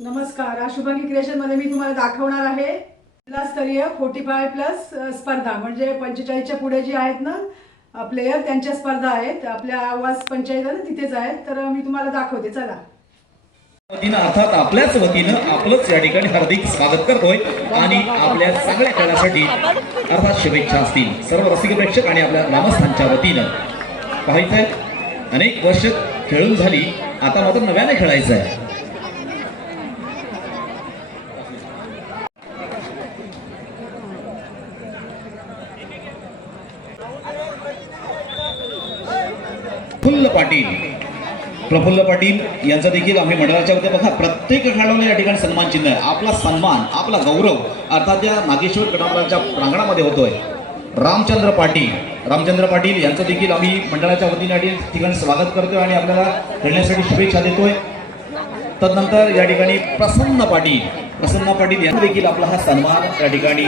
नमस्कार. आज शुभांगी क्रिएशनमध्ये मी तुम्हाला दाखवणार आहे जिल्हास्तरीय 45+ स्पर्धा, म्हणजे 45च्या पुढे जे आहेत ना प्लेयर, त्यांच्या स्पर्धा आहेत. आपल्या आवाज पंचायत आहे ना तिथेच आहेत. तर मी तुम्हाला दाखवते. चला. वतीनं अर्थात आपल्याच वतीनं आपलंच या ठिकाणी हार्दिक स्वागत करतोय आणि आपल्या चांगल्या खेळासाठी अर्थात शुभेच्छा असतील सर्व रसिक प्रेक्षक आणि आपल्या ग्रामस्थांच्या वतीनं. पाहायचंय अनेक वर्ष खेळून झाली, आता मात्र नव्याने खेळायचं आहे. प्रफुल्ल पाटील यांचा देखील आम्ही मंडळाच्या वतीने बघा प्रत्येक खेळाडूला या ठिकाणी सन्मान चिन्ह आहे. आपला सन्मान, आपला गौरव अर्थात या नागेश्वर क्रीडांगणाच्या प्रांगणामध्ये होतोय. रामचंद्र पाटील यांचं देखील आम्ही मंडळाच्या वतीने या ठिकाणी स्वागत करतोय आणि आपल्याला खेळण्यासाठी शुभेच्छा देतोय. तदनंतर या ठिकाणी प्रसन्न पाटील यांना देखील आपला हा सन्मान या ठिकाणी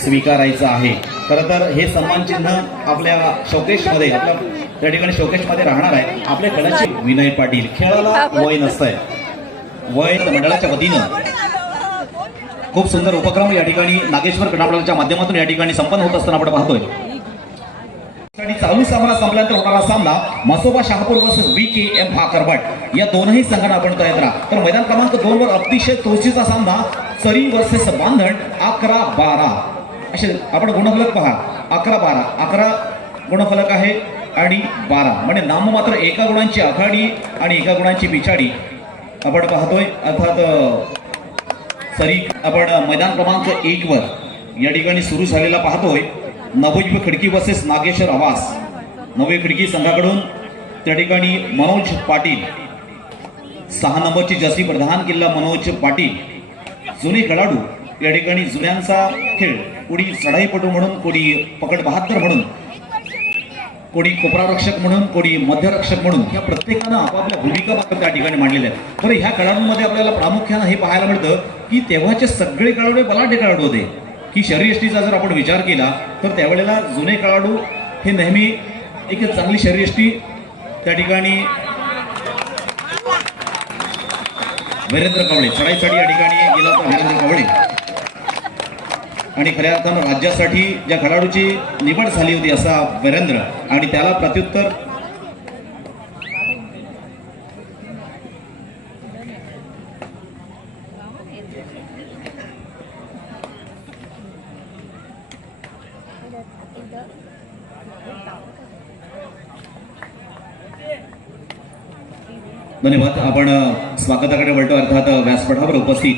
स्वीकारायचा आहे. खरं तर हे सन्मान चिन्ह आपल्या शोकेशमध्ये त्या ठिकाणी शोकेशमध्ये राहणार आहे. आपल्या खेळाचे विनय पाटील, खेळाला वय नसतंय, वय मंडळाच्या वतीनं खूप सुंदर उपक्रम या ठिकाणी नागेश्वर क्रीडांगणाच्या माध्यमातून या ठिकाणी संपन्न होत असताना आपण पाहतोय. चालू सामना संपल्यानंतर होणारा सामना मसोबा शहापूर वर्सेस VKM भाकरवट या दोनही संघांना आपण तयार राहा. तर मैदान क्रमांक 2 वर अतिशय चोचीचा सामना सरी वर्सेस बांधण 11-12 असे आपण गुणफलक पहा. 11-12 11 गुणफलक आहे आणि 12 म्हणजे नाममात्र एका गुणांची आघाडी आणि एका गुणांची पिछाडी आपण पाहतोय. अर्थात सरी आपण मैदान क्रमांक 1 वर या ठिकाणी सुरू झालेला पाहतोय. नवयुग खिडकी वर्सेस नागेश्वर आवास. नवयुग खिडकी संघाकडून त्या ठिकाणी मनोज पाटील, 6 नंबरची जर्सी प्रधान किल्ला मनोज पाटील, जुने खेळाडू या ठिकाणी जुन्यांचा खेळ, कोणी चढाईपटू म्हणून, कोणी पकड बहादर म्हणून, कोणी कोपरारक्षक म्हणून, कोणी मध्यरक्षक म्हणून, या प्रत्येकानं आपापल्या भूमिका मात्र त्या ठिकाणी मांडलेल्या आहेत. तर ह्या खेळाडूंमध्ये आपल्याला प्रामुख्यानं हे पाहायला मिळतं की तेव्हाचे सगळे खेळाडू बलाढ्य खेळाडू होते. की शरीरयष्टीचा जर आपण विचार केला तर त्यावेळेला जुने खेळाडू हे नेहमी एक चांगली शरीरयष्टी त्या ठिकाणी वीरेंद्र कवळे, चढाईसाठी या ठिकाणी गेला होता वीरेंद्र कवळे, आणि खऱ्या अर्थानं राज्यासाठी ज्या खेळाडूची निवड झाली होती असा वीरेंद्र, आणि त्याला प्रत्युत्तर धन्यवाद. आपण स्वागताकडे वळतो. अर्थात व्यासपीठावर उपस्थित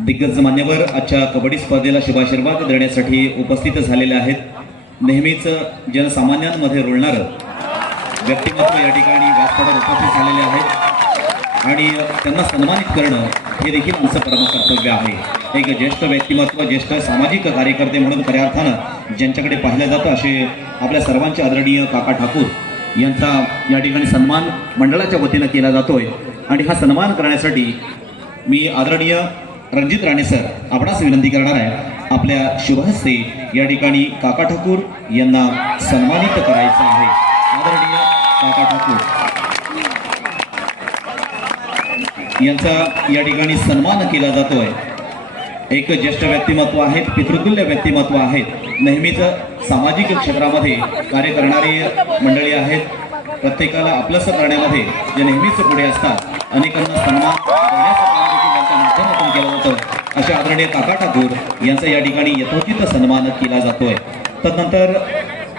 दिग्गज मान्यवर आजच्या कबड्डी स्पर्धेला शुभाशीर्वाद देण्यासाठी उपस्थित झालेले आहेत. नेहमीच जनसामान्यांमध्ये रुळणारं व्यक्तिमत्व या ठिकाणी व्यासपीठावर उपस्थित झालेले आहेत आणि त्यांना सन्मानित करणं हे देखील आमचं परम कर्तव्य आहे. एक ज्येष्ठ व्यक्तिमत्व, ज्येष्ठ सामाजिक कार्यकर्ते म्हणून खऱ्या अर्थानं ज्यांच्याकडे पाहिलं जातं असे आपल्या सर्वांचे आदरणीय काका ठाकूर यांचा या ठिकाणी सन्मान मंडळाच्या वतीनं केला जातोय. आणि हा सन्मान करण्यासाठी मी आदरणीय रणजित राणे सर आपणास विनंती करणार आहे. आपल्या शुभहस्ते या ठिकाणी काका ठाकूर यांना सन्मानित करायचं आहे. आदरणीय काका ठाकूर यांचा या ठिकाणी सन्मान केला जातोय. एक ज्येष्ठ व्यक्तिमत्व आहेत, पितृतुल्य व्यक्तिमत्व आहेत, नेहमीच सामाजिक क्षेत्रामध्ये कार्य करणारी मंडळी आहेत. प्रत्येकाला आपलंसं करण्यामध्ये जे नेहमीच पुढे असतात, अनेकांना सन्मान देण्याचं काम देखील त्यांच्या माध्यमातून केलं जातं. अशा आदरणीय काका ठाकूर यांचा या ठिकाणी यथोचित सन्मान केला जातोय. तदनंतर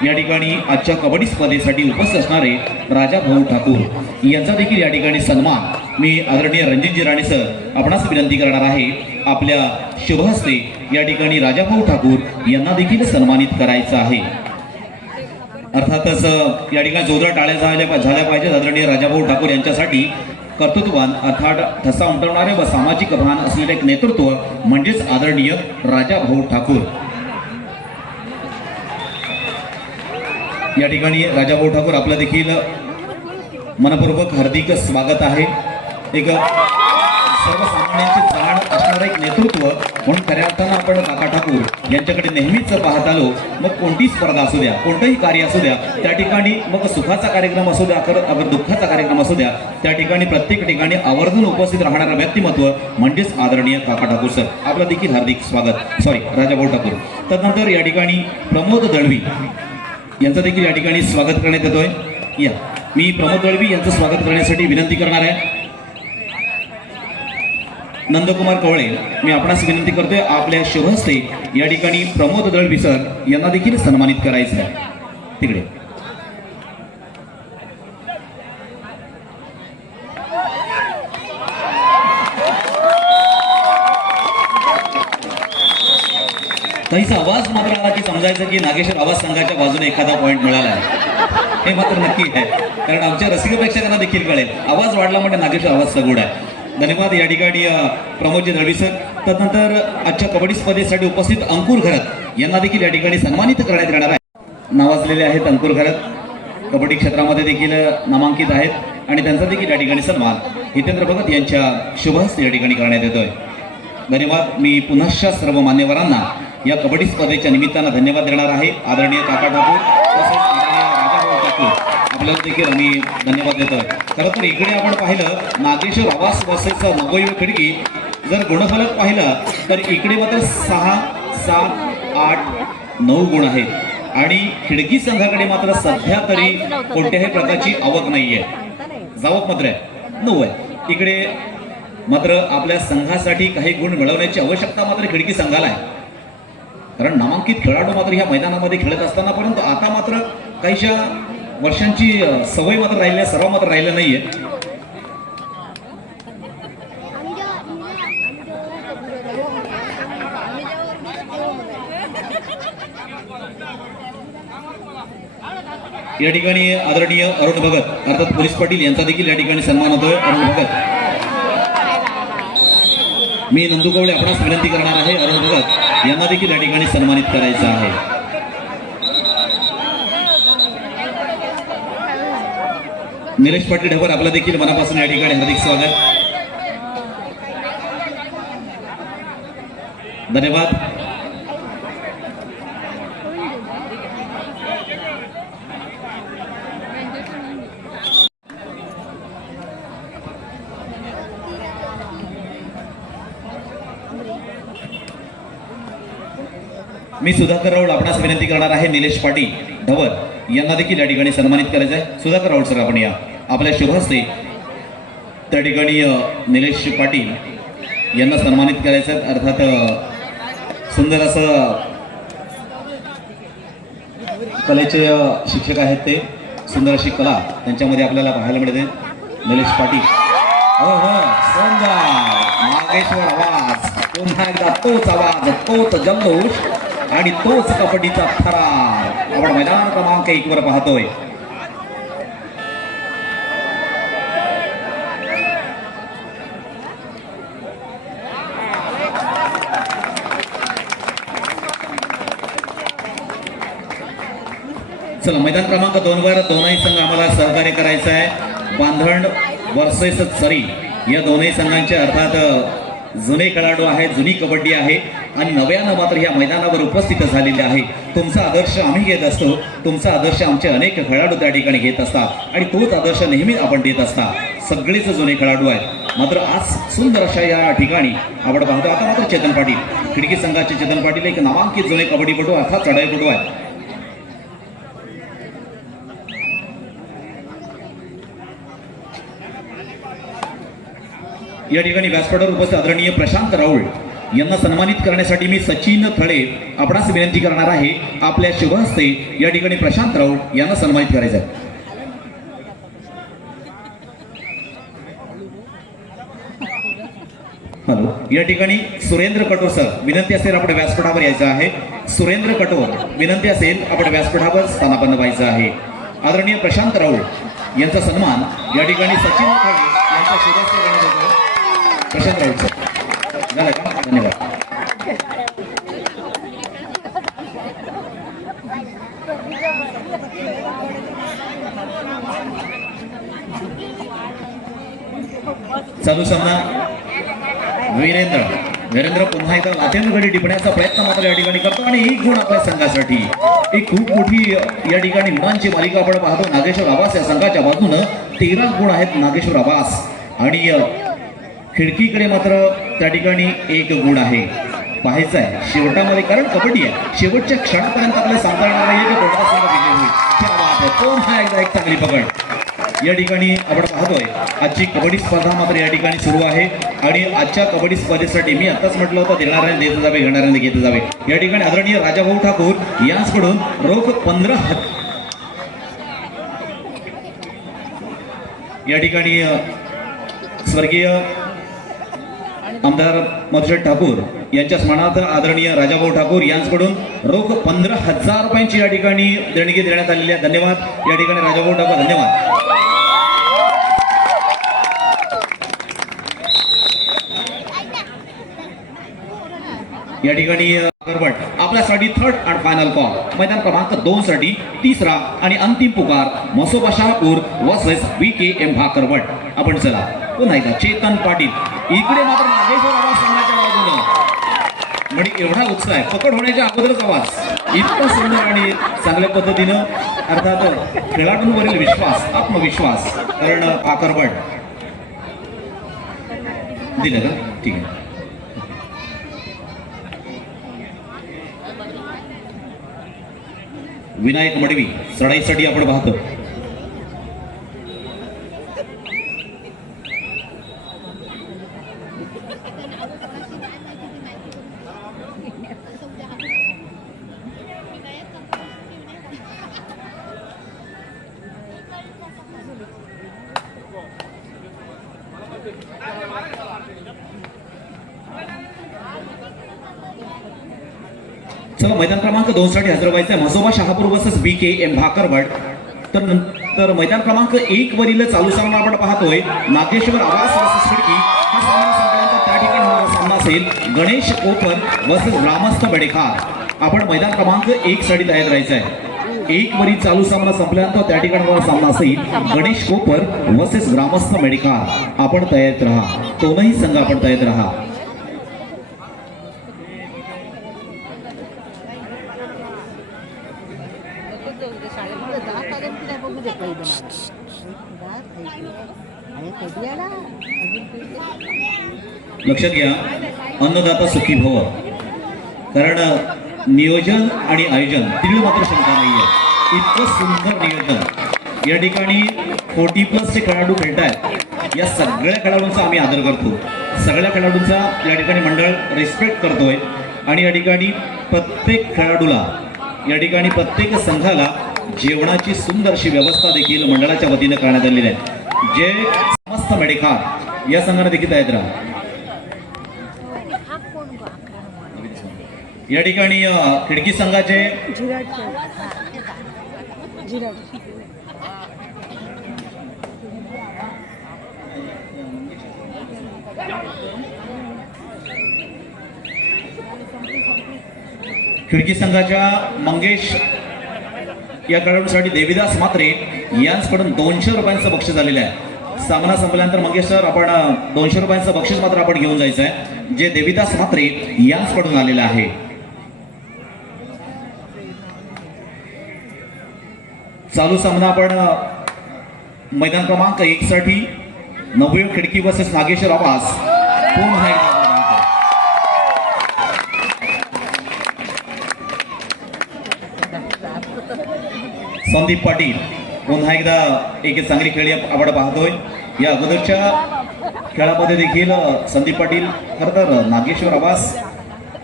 या ठिकाणी आजच्या कबड्डी स्पर्धेसाठी उपस्थित असणारे राजाभाऊ ठाकूर यांचा देखील या ठिकाणी सन्मान मी आदरणीय रणजितजी राणे सर आपणास विनंती करणार आहे. आपल्या शुभहस्ते या ठिकाणी राजाभाऊ ठाकूर यांना देखील सन्मानित करायचं आहे. अर्थातच या ठिकाणी जोरदार टाळ्या झाल्या पाहिजेत आदरणीय राजाभाऊ ठाकूर यांच्यासाठी. कर्तृत्ववान अर्थात ठसा उमटवणारे व सामाजिक भान असलेले एक नेतृत्व म्हणजेच आदरणीय राजाभाऊ ठाकूर. या ठिकाणी राजाभाऊ ठाकूर आपलं देखील मनपूर्वक हार्दिक स्वागत आहे. एक सर्वसामान्यांची जाण असणारं एक नेतृत्व म्हणून खऱ्या अर्थानं आपण काका ठाकूर यांच्याकडे नेहमीच पाहत आलो. मग कोणती स्पर्धा असू द्या, कोणतंही कार्य असू द्या, त्या ठिकाणी मग सुखाचा कार्यक्रम असू द्या, अगर दुःखाचा कार्यक्रम असू द्या, त्या ठिकाणी प्रत्येक ठिकाणी आवर्जून उपस्थित राहणारं व्यक्तिमत्व म्हणजेच आदरणीय काका ठाकूर सर. आपलं देखील हार्दिक स्वागत. राजाभाऊ ठाकूर. तदनंतर या ठिकाणी प्रमोद दळवी यांचं देखील या ठिकाणी स्वागत करण्यात येतोय. या मी प्रमोद दळवी यांचं स्वागत करण्यासाठी विनंती करणार आहे. नंदकुमार कवळे मी आपणास विनंती करतोय आपल्या शुभहस्ते या ठिकाणी प्रमोद दळवी सर यांना देखील सन्मानित करायचं आहे. तिकडे काहीचा आवाज मात्र आला की समजायचं की नागेश्वर आवाज संघाच्या बाजूने एखादा पॉईंट मिळाला आहे, हे मात्र नक्की आहे. कारण आमच्या रसिक प्रेक्षकांना देखील कळेल आवाज वाढला म्हणजे नागेश्वर आवाज सगोड आहे. धन्यवाद या ठिकाणी प्रमोदजी दळवी सर. तदनंतर आजच्या कबड्डी स्पर्धेसाठी उपस्थित अंकुर घरत यांना देखील या ठिकाणी सन्मानित करण्यात येणार आहे. नावाजलेले आहेत अंकुर घरत, कबड्डी क्षेत्रामध्ये देखील नामांकित आहेत आणि त्यांचा देखील या ठिकाणी सन्मान हितेंद्र भगत यांच्या शुभहस्ते या ठिकाणी करण्यात येतोय. धन्यवाद. मी पुनश्च सर्व मान्यवरांना या कबड्डी स्पर्धेच्या निमित्तानं धन्यवाद देणार आहे. आदरणीय काका ठाकूर तसेच आदरणीय राजाभाऊ ठाकूर आपल्याला देखील आम्ही धन्यवाद देतोय. खरं तर इकडे आपण पाहिलं नागेश्वर आवास बसेचं नववी खिडकी जर गुणफलक पाहिलं तर इकडे मात्र 6, 7, 8, 9 गुण आहेत आणि खिडकी संघाकडे मात्र सध्या तरी कोणत्याही प्रकारची आवक नाहीये. जावक मात्र 9 आहे. इकडे मात्र आपल्या संघासाठी काही गुण मिळवण्याची आवश्यकता मात्र खिडकी संघाला आहे. कारण नामांकित खेळाडू मात्र ह्या मैदानामध्ये खेळत असताना परंतु आता मात्र काहीशा वर्षांची सवय मात्र राहिली आहे, सराव मात्र राहिला नाहीये. या ठिकाणी आदरणीय अरुण भगत अर्थात पोलीस पाटील यांचा देखील या ठिकाणी सन्मान होतोय. अरुण भगत मी नंदू कवळे आपणास विनंती करणार आहे. अरुण भगत यांना देखील या ठिकाणी सन्मानित करायचं आहे. निलेश पाटील ढवर आपलं देखील मनापासून या ठिकाणी हार्दिक स्वागत. धन्यवाद. मी सुधाकर राऊळ आपणास विनंती करणार आहे. निलेश पाटील ढवर यांना देखील या ठिकाणी सन्मानित करायचं आहे. सुधाकर राऊळ सर आपण या आपल्या शुभहस्ते त्या ठिकाणी निलेश पाटील यांना सन्मानित करायचं आहे. अर्थात सुंदर असं कलेचे शिक्षक आहेत ते, सुंदर अशी कला त्यांच्यामध्ये आपल्याला पाहायला मिळते. निलेश पाटील हो हो सुंदर नागेश्वर आवाज, पुन्हा एकदा तोच आवाज, तोच जल्लोष आणि तोच कबड्डीचा थरार आपण मैदान क्रमांक 1 वर पाहतोय. चला मैदान क्रमांक 2 वर दोनही संघ आम्हाला सहकार्य करायचं आहे. बांधण वर्सेस चरी या दोनही संघांचे अर्थात जुने खेळाडू आहेत, जुनी कबड्डी आहे आणि नव्यानं मात्र या मैदानावर उपस्थित झालेले आहे. तुमचा आदर्श आम्ही घेत असतो, तुमचा आदर्श आमचे अनेक खेळाडू त्या ठिकाणी घेत असतात आणि तोच आदर्श नेहमीच आपण देत असता. सगळेच जुने खेळाडू आहेत. मात्र आज सुंदर अशा या ठिकाणी आपण पाहतो आता मात्र चेतन पाटील खिडकी संघाचे चेतन पाटील एक नामांकित जुने कबड्डीपटू अर्थात चढाईपटू आहेत. या ठिकाणी व्यासपीठावर उपस्थित आदरणीय प्रशांत राऊळ यांना सन्मानित करण्यासाठी मी सचिन थळे आपणास विनंती करणार आहे. आपल्या शुभहस्ते या ठिकाणी प्रशांत राऊळ यांना सन्मानित करायचं आहे. हॅलो या ठिकाणी सुरेंद्र कटोर सर विनंती असेल आपण व्यासपीठावर यायचं आहे. सुरेंद्र कटोर विनंती असेल आपण व्यासपीठावर स्थानापन्न व्हायचं आहे. आदरणीय प्रशांत राऊळ यांचा सन्मान या ठिकाणी सचिन थळे यांच्या शुभहस्ते करण्यात येतो. प्रशांत राऊळ सर झालं का? धन्यवाद. चालू सामना वीरेंद्र पुन्हा एकदा लाथेनं गडी टिपण्याचा प्रयत्न मात्र या ठिकाणी करतो आणि एक गुण आपल्या संघासाठी. एक खूप मोठी या ठिकाणी गुणांची मालिका आपण पाहतो. नागेश्वर आवास या संघाच्या बाजूनं 13 गुण आहेत नागेश्वर आवास आणि खिडकीकडे मात्र त्या ठिकाणी 1 गुण आहे. पाहायचं आहे शेवटामध्ये, कारण कबड्डी आहे, शेवटच्या क्षणापर्यंत आपल्याला सांगता येणार नाही की कोणता संघ विजयी होईल. क्या बात आहे, पुन्हा एकदा एक चांगली पकड. या ठिकाणी आपण पाहतोय आजची कबड्डी स्पर्धा मात्र या ठिकाणी सुरू आहे आणि आजच्या कबड्डी स्पर्धेसाठी मी आताच म्हटलं होतं देणाऱ्याने देत जावे, घेणाऱ्याने घेत जावे. या ठिकाणी आदरणीय राजाभाऊ ठाकूर यांच्याकडून रोख 15 या ठिकाणी स्वर्गीय आमदार मधुशेठ ठाकूर यांच्या स्मरणार्थ आदरणीय राजाभाऊ ठाकूर यांच्याकडून रोख 15,000 रुपयांची या ठिकाणी देणगी देण्यात आलेली आहे. धन्यवाद या ठिकाणी राजाभाऊ ठाकूर, धन्यवाद. या ठिकाणी आपल्यासाठी थर्ड अँड फायनल कॉल मैदान क्रमांक 2 साठी तिसरा आणि अंतिम पुकार मसोबा शहापूर वर्सेस VKM भाकरवड. आपण चला पुन्हा एकदा चेतन पाटील इकडे मात्र नागेश्वर आवाज संघाच्या बाजूनं म्हणजे एवढा उत्साह आहे, पकड होण्याच्या अगोदरच आवाज इतका सुंदर आणि चांगल्या पद्धतीनं, अर्थात खेळाडूंवरील विश्वास, आत्मविश्वास. कारण भाकरवड दिलं का, ठीक आहे. विनायक मडवी चढाईसाठी आपण पाहतो. चला मैदान क्रमांक 2 साठी हजर व्हायचं आहे म्हसोबा शहापूर वर्सेस VKM भाकरवड. तर नंतर मैदान क्रमांक 1 वरील चालू सामना आपण पाहतोय नागेश्वर आवास वर्सेस खिडकी. हा सामना संपल्यानंतर त्या ठिकाणी होणारा सामना असेल गणेश कोपर वर्सेस ग्रामस्थ बेडेखार. आपण मैदान क्रमांक 1 साठी तयार राहायचं आहे. 1 वरील चालू सामना संपल्यानंतर त्या ठिकाणी होणारा सामना असेल गणेश कोपर वर्सेस ग्रामस्थ बेडेखार. आपण तयार राहा, दोनही संघ आपण तयार राहा. लक्षात घ्या, अन्नदाता सुखी भव. कारण नियोजन आणि आयोजन तिला मात्र शंका नाहीये. इतकं सुंदर नियोजन या ठिकाणी 40+ चे खेळाडू खेळत आहेत. या सगळ्या खेळाडूंचा आम्ही आदर करतो, सगळ्या खेळाडूंचा या ठिकाणी मंडळ रिस्पेक्ट करतोय आणि या ठिकाणी प्रत्येक खेळाडूला, या ठिकाणी प्रत्येक संघाला जेवणाची सुंदर अशी व्यवस्था देखील मंडळाच्या वतीने करण्यात आलेली आहे. जे समस्त मेडेखार या संघाने देखील तयार राहा. या ठिकाणी खिडकी संघाचे खिडकी संघाच्या मंगेश या खेळाडूंसाठी देवीदास म्हात्रे यांच्याकडून 200 रुपयांचं बक्षीस झालेलं आहे. सामना संपल्यानंतर मंगेश सर आपण 200 रुपयांचं बक्षीस मात्र आपण घेऊन जायचं आहे, जे देवीदास म्हात्रे यांच्याकडून आलेलं आहे. चालू सामना आपण मैदान क्रमांक 1 साठी नवयुग खिडकी वर्सेस नागेश्वर आवास. पुन्हा संदीप पाटील पुन्हा एकदा एक चांगली खेळी आपण पाहतोय. या अगोदरच्या खेळामध्ये देखील संदीप पाटील खरं तर नागेश्वर आवास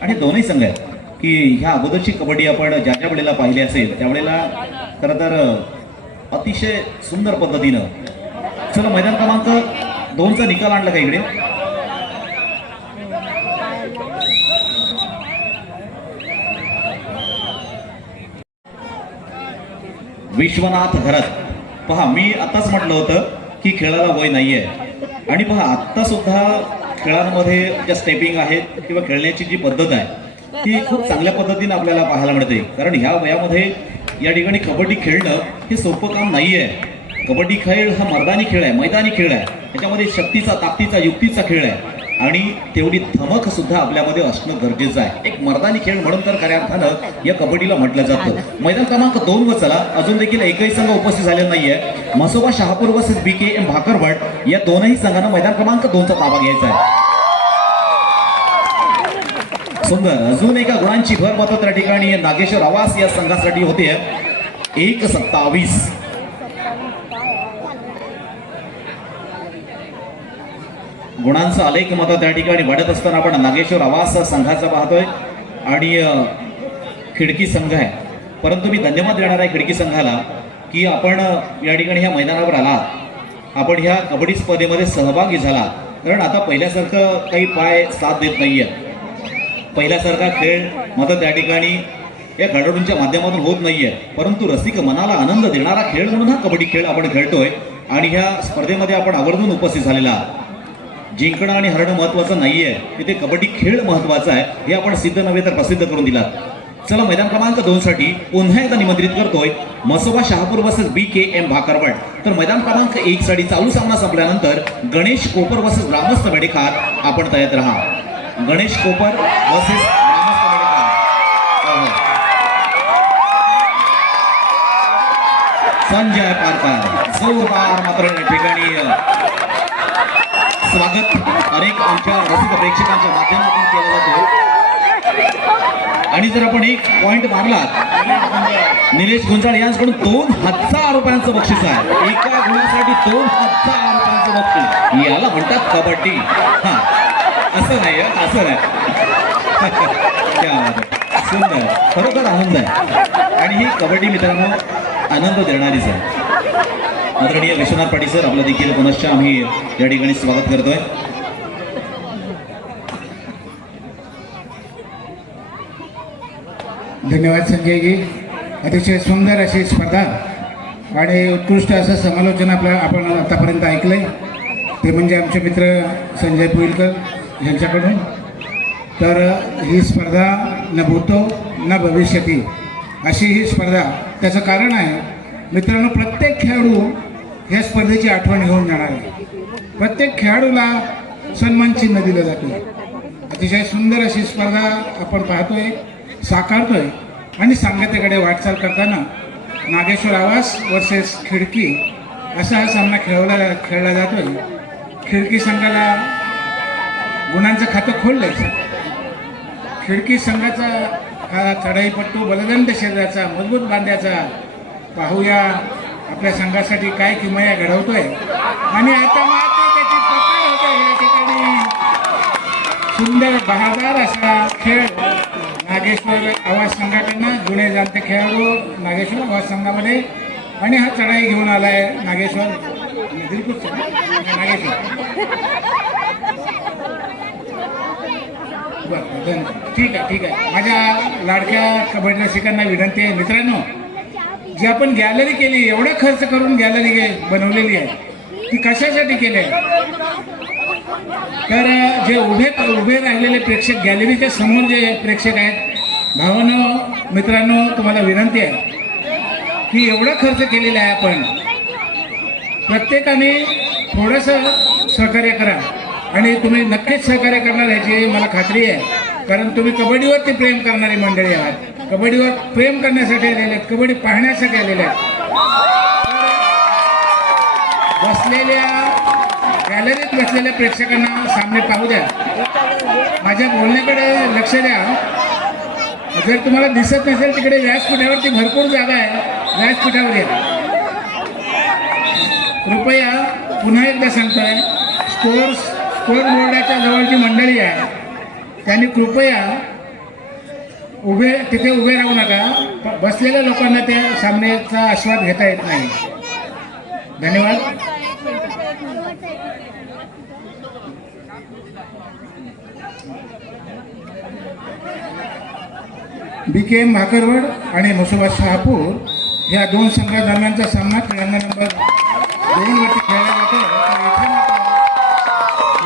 आणि दोन्ही संघ आहेत की ह्या अगोदरची कबड्डी आपण ज्या ज्या वेळेला पाहिली असेल त्यावेळेला खरं तर अतिशय सुंदर पद्धतीनं. चला मैदान क्रमांक 2चा निकाल आणला का इकडे. विश्वनाथ घरत. पहा, मी आताच म्हटलं होतं की खेळाला वय नाहीये आणि पहा आत्ता सुद्धा खेळांमध्ये ज्या स्टेपिंग आहेत किंवा खेळण्याची जी पद्धत आहे ती खूप चांगल्या पद्धतीने आपल्याला पाहायला मिळते. कारण ह्या वयामध्ये या ठिकाणी कबड्डी खेळणं हे सोपं काम नाहीये. कबड्डी खेळ हा मर्दानी खेळ आहे, मैदानी खेळ आहे. त्याच्यामध्ये शक्तीचा, ताकदीचा, युक्तीचा खेळ आहे आणि तेवढी धमक सुद्धा आपल्यामध्ये असणं गरजेचं आहे. एक मर्दानी खेळ म्हणून तर खऱ्या अर्थानं या कबड्डीला म्हटलं जातं. मैदान क्रमांक 2 वर चला. अजून देखील एकही संघ उपस्थित झालेला नाहीये. म्हसोबा शहापूर वर्सेस BKM भाकरवड या दोनही संघांना मैदान क्रमांक 2 चा ताबा घ्यायचा आहे. सुंदर अजून एका गुणांची भर मात्र त्या ठिकाणी नागेश्वर आवास या संघासाठी होते. 1-27. गुणांचं आलेख मात्र त्या ठिकाणी वाढत असताना आपण नागेश्वर आवास संघाचा पाहतोय आणि खिडकी संघ आहे. परंतु मी धन्यवाद देणार आहे खिडकी संघाला की आपण या ठिकाणी ह्या मैदानावर आलात. आपण ह्या कबड्डी स्पर्धेमध्ये सहभागी झाला. कारण आता पहिल्यासारखं काही पाय साथ देत नाहीये. पहिल्यासारखा खेळ मात्र त्या ठिकाणी या खेळाडूंच्या माध्यमातून होत नाहीये. परंतु रसिक मनाला आनंद देणारा खेळ म्हणून हा कबड्डी खेळ आपण खेळतोय आणि ह्या स्पर्धेमध्ये आपण आवर्जून उपस्थित झालेला. जिंकणं आणि हरणं महत्वाचं नाहीये, तिथे कबड्डी खेळ महत्वाचा आहे हे आपण सिद्ध नव्हे तर प्रसिद्ध करून दिला. चला मैदान क्रमांक 2 साठी पुन्हा एकदा निमंत्रित करतोय म्हसोबा शहापूर वर्सेस BKM भाकरवड. तर मैदान क्रमांक 1 साठी चालू सामना संपल्यानंतर गणेश कोपर वर्सेस ग्रामस्थ बेडेखार आपण तयार राहा. गणेश कोपर वर्सेस ग्रामस्थ बेडेखार. संजय पारकर जोरदार मात्र या ठिकाणी स्वागत अनेक आमच्या रसिक प्रेक्षकांच्या माध्यमातून केलं जातो. आणि जर आपण एक पॉइंट मारलात निलेश गुंजाळ यांच्याकडून 2000 रुपयांचं बक्षीस आहे. एका गुणासाठी 2000 रुपयांचं बक्षीस. याला म्हणतात कबड्डी. हा असं नाही असं नाही. सुंदर खरोखर आनंद आहे आणि ही कबड्डी मित्रांनो आनंद देणारीच आहे. आदरणीय विश्वनाथ पाटील सर आपलं देखील पुनश्च आम्ही या ठिकाणी स्वागत करतोय. धन्यवाद संजयजी. अतिशय सुंदर अशी स्पर्धा आणि उत्कृष्ट असं समालोचन आपण आतापर्यंत ऐकलंय. ते म्हणजे आमचे मित्र संजय पुईलकर यांच्याकडून. तर ही स्पर्धा न भूतो न भविष्यती अशी ही स्पर्धा. त्याचं कारण आहे मित्रांनो, प्रत्येक खेळाडू ह्या स्पर्धेची आठवण घेऊन जाणार आहे. प्रत्येक खेळाडूला सन्मान चिन्ह दिलं जातं. अतिशय सुंदर अशी स्पर्धा आपण पाहतोय, साकारतोय आणि सांगतेकडे वाटचाल करताना नागेश्वर आवास वर्सेस खिडकी असा हा सामना खेळला जातोय. खिडकी संघाला गुणांचं खातं खोललंय. खिडकी संघाचा हा चढाईपट्टू बलदंड शरीराचा मजबूत बांध्याचा पाहूया आपल्या संघासाठी काय किमया घडवतोय. आणि आता मात्र त्याची पकड होते या ठिकाणी. सुंदर बहादार असा खेळ नागेश्वर आवाज संघाकडनं. जुने जाणते खेळाडू नागेश्वर आवाज संघामध्ये आणि हा चढाई घेऊन आलाय नागेश्वर. नागेश्वर बरं धन्यवाद. ठीक आहे. माझ्या लाडक्या कबड्डी रसिकांना विनंती आहे मित्रांनो, जी आपण गॅलरी केली, एवढा खर्च करून गॅलरी बनवलेली आहे, ती कशासाठी केली आहे? तर जे उभे राहिलेले प्रेक्षक, गॅलरीच्या समोर जे प्रेक्षक आहेत, भावांनो मित्रांनो, तुम्हाला विनंती आहे की एवढा खर्च केलेला आहे आपण, प्रत्येकाने थोडंसं सहकार्य करा. आणि तुम्ही नक्कीच सहकार्य करणार ह्याची मला खात्री आहे. कारण तुम्ही कबड्डीवरती प्रेम करणारी मंडळी आहात. कबड्डीवर प्रेम करण्यासाठी आलेले आहेत, कबड्डी पाहण्यासाठी आलेले आहेत. गॅलरीत बसलेल्या प्रेक्षकांना सामने पाहू द्या. माझ्या बोलण्याकडे लक्ष द्या. जर तुम्हाला दिसत नसेल तिकडे व्यासपीठावरती भरपूर जागा आहे, व्यासपीठावर या. कृपया पुन्हा एकदा सांगतोय, स्कोर बोर्डाच्या जवळची मंडळी आहे त्यांनी कृपया तिथे उभे राहू नका. बसलेल्या लोकांना त्या सामन्याचा आस्वाद घेता येत नाही. धन्यवाद. BKM भाकरवड आणि म्हसोबा शहापूर या दोन संघादरम्यानचा सामना खेळाडू नंबर 2 वरती खेळला जातो.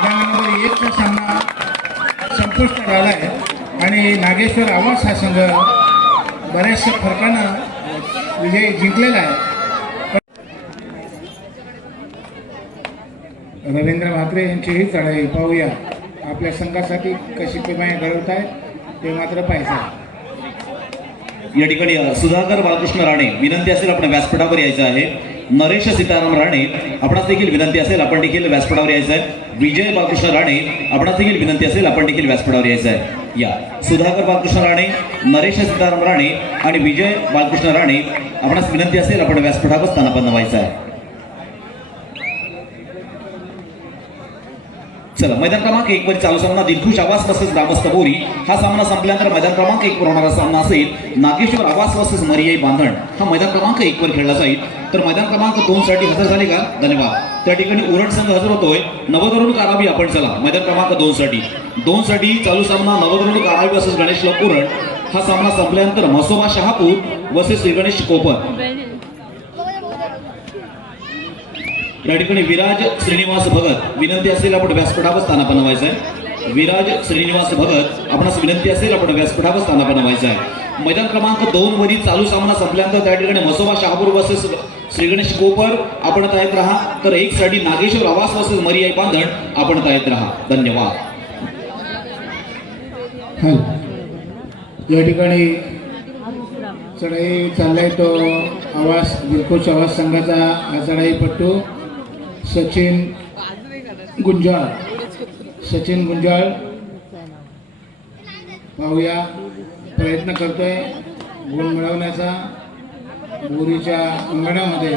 नंबर 1 चा सामना संपुष्टात आला आहे आणि नागेश्वर आवास हा संघ बऱ्याचशा फरकानं विजय जिंकलेला आहे. रवींद्र म्हात्रे यांचीही चढाई पाहूया आपल्या संघासाठी कशी किमया घडवत आहेत ते मात्र पाहायचं. या ठिकाणी सुधाकर बाळकृष्ण राणे विनंती असेल आपण व्यासपीठावर यायचं आहे. नरेश सीताराम राणे आपणास देखील विनंती असेल आपण देखील व्यासपीठावर यायचं आहे. विजय बाळकृष्ण राणे आपणास देखील विनंती असेल आपण देखील व्यासपीठावर यायचं आहे. या सुधाकर बाळकृष्ण राणे, नरेश सीताराम राणे आणि विजय बाळकृष्ण राणे आपणास विनंती असेल आपण व्यासपीठावर स्थानापन्न व्हायचं आहे. चला, मैदान क्रमांक 1 वर चालू सामना दिलखुश आवास वर्सेस ग्रामस्थ बोरी. हा सामना संपल्यानंतर मैदान क्रमांक 1 वर होणारा सामना असेल नागेश्वर आवास वर्सेस मरियाई बांधण. हा मैदान क्रमांक 1 वर खेळला जाईल. तर मैदान क्रमांक 2 साठी हजर झाले का? धन्यवाद. त्या ठिकाणी उरण संघ हजर होतोय. नवदरुण कारावी आपण चला मैदान क्रमांक 2 साठी चालू सामना नवदरुण कारावी वर्सेस गणेश उरण. हा सामना संपल्यानंतर मसोबा शहापूर वर्सेस श्री गणेश कोपर. या ठिकाणी विराज श्रीनिवास भगत विनंती असेल आपण व्यासपीठावर स्थानापन्न व्हायचं आहे. विराज श्रीनिवास भगत आपणास विनंती असेल आपण व्यासपीठावर स्थानापन्न व्हायचं आहे. मैदान क्रमांक 2 वरील चालू सामना संपल्यानंतर त्या ठिकाणी मसोबा शहापूर वर्सेस श्री गणेश कोपर आपण तयार राहा. तर 1 साठी नागेश्वर आवास वर्सेस मरियाई बांधण आपण तयार राहा. धन्यवाद. या ठिकाणी चढाई चाललाय तो आवास दिलखुश आवास संघाचा हा चढाईपट्टू सचिन गुंजाळ पाहूया प्रयत्न करतोय गुण मिळवण्याचा बोरीच्या अंगणामध्ये.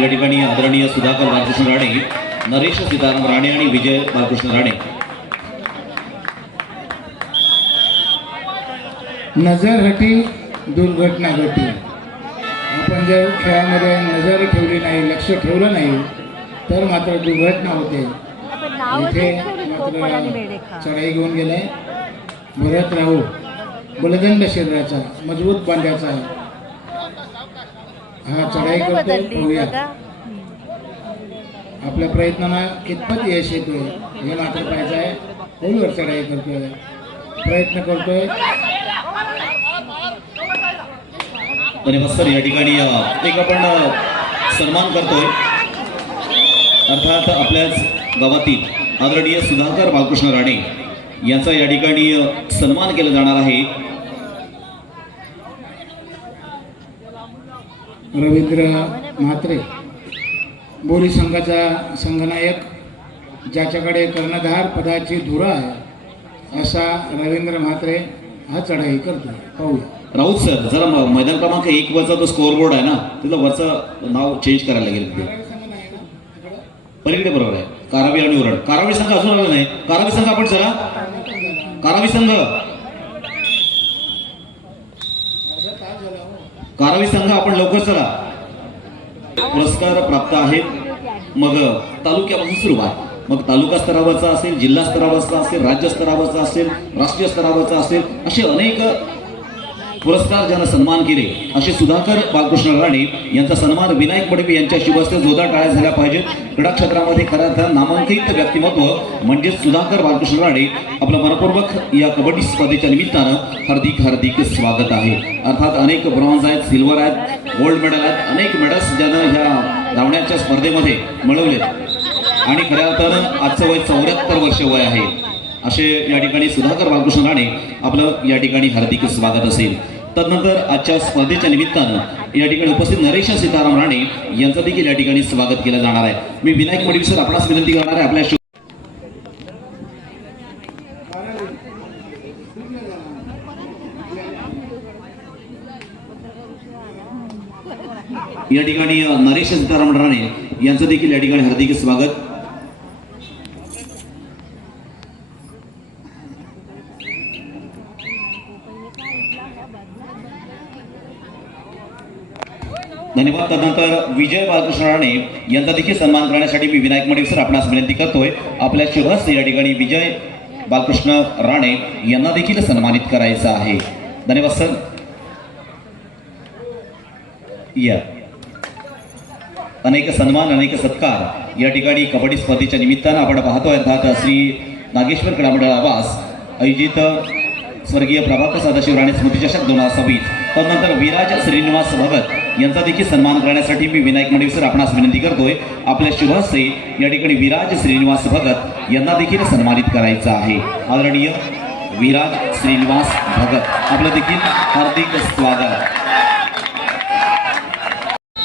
या ठिकाणी आदरणीय सुधाकर बाळकृष्ण राणे, नरेश सीताराम राणे आणि विजय बाळकृष्ण राणे. नजर हटी दुर्घटना घटी. आपण जर खेळामध्ये नजर ठेवली नाही, लक्ष ठेवलं नाही तर मात्र दुर्घटना होते. इथे मात्र चढाई घेऊन गेलाय भरत राहू, बलदंड शरीराचा, मजबूत बांध्याचा हा चढाई करतो. पाहूया आपल्या प्रयत्नांना कितपत यश येतोय हे मात्र पाहायचं आहे. खोलवर चढाई करतोय, प्रयत्न करतोय. धन्यवाद सर. या ठिकाणी एक आपण सन्मान करतोय. अर्थात आपल्याच गावातील आदरणीय सुधाकर बाळकृष्ण राणे यांचा या ठिकाणी सन्मान केला जाणार आहे. रवींद्र म्हात्रे बोरी संघाचा संघनायक, ज्याच्याकडे कर्णधार पदाची धुरा आहे असा रवींद्र म्हात्रे हा चढाई करतो. पाहूया. राऊत सर, जरा मैदान क्रमांक 1 वरचा तो स्कोअर बोर्ड आहे ना, तिथलं वरचं नाव चेंज करायला लागेल. ते पलीकडे बरोबर आहे. कारावी आणि उरण. कारावी संघ अजून आला नाही. कारावी संघ आपण चला. कारावी संघ आपण लवकर चला. पुरस्कार प्राप्त आहेत. मग तालुक्यापासून सुरुवात, मग तालुका स्तरावरचा असेल, जिल्हा स्तरावरचा असेल, राज्य स्तरावरचा असेल, राष्ट्रीय स्तरावरचा असेल, असे अनेक पुरस्कार ज्यांना सन्मान केले असे सुधाकर बाळकृष्ण राणे यांचा सन्मान विनायक मडवी यांच्या शुभ हस्ते जोरदार टाळ्या झाल्या पाहिजेत. क्रीडा क्षेत्रामध्ये खऱ्या अर्थानं नामांकित व्यक्तिमत्व म्हणजे सुधाकर बाळकृष्ण राणे. आपलं मनपूर्वक या कबड्डी स्पर्धेच्या निमित्तानं हार्दिक स्वागत आहे. अर्थात अनेक ब्रॉन्झ आहेत, सिल्वर आहेत, गोल्ड मेडल आहेत, अनेक मेडल्स ज्यानं ह्या धावण्याच्या स्पर्धेमध्ये मिळवले आणि खऱ्या अर्थानं आजचं वय 74 वर्ष वय आहे. असे या ठिकाणी सुधाकर बाळकृष्ण राणे आपलं या ठिकाणी हार्दिक स्वागत असेल. तदनंतर आजच्या स्पर्धेच्या निमित्तानं या ठिकाणी उपस्थित नरेश सीताराम राणे यांचं देखील या ठिकाणी स्वागत केलं जाणार आहे. मी विनायक मडवी सर आपणास विनंती करणार आहे आपल्या या ठिकाणी नरेश सीताराम राणे यांचं देखील या ठिकाणी हार्दिक स्वागत. धन्यवाद. त्यानंतर विजय बाळकृष्ण राणे यांचा देखील सन्मान करण्यासाठी मी विनायक मडवी सर आपणास विनंती करतोय. आपल्या शुभहस्ते या ठिकाणी विजय बाळकृष्ण राणे यांना देखील सन्मानित करायचं आहे. धन्यवाद सर. या अनेक सन्मान, अनेक सत्कार या ठिकाणी कबड्डी स्पर्धेच्या निमित्तानं आपण पाहतोय. अर्थात श्री नागेश्वर क्रीडा मंडळ आवास आयोजित स्वर्गीय प्रभाकर सदाशिव राणे स्मृती चषक 2026. तदनंतर विराज श्रीनिवास भगत यांचा देखील सन्मान करण्यासाठी मी विनायक मंडवी सर आपणास विनंती करतोय. आपल्या शुभ हस्ते या ठिकाणी विराज श्रीनिवास भगत यांना देखील सन्मानित करायचं आहे. आदरणीय विराज श्रीनिवास भगत आपलं देखील हार्दिक स्वागत.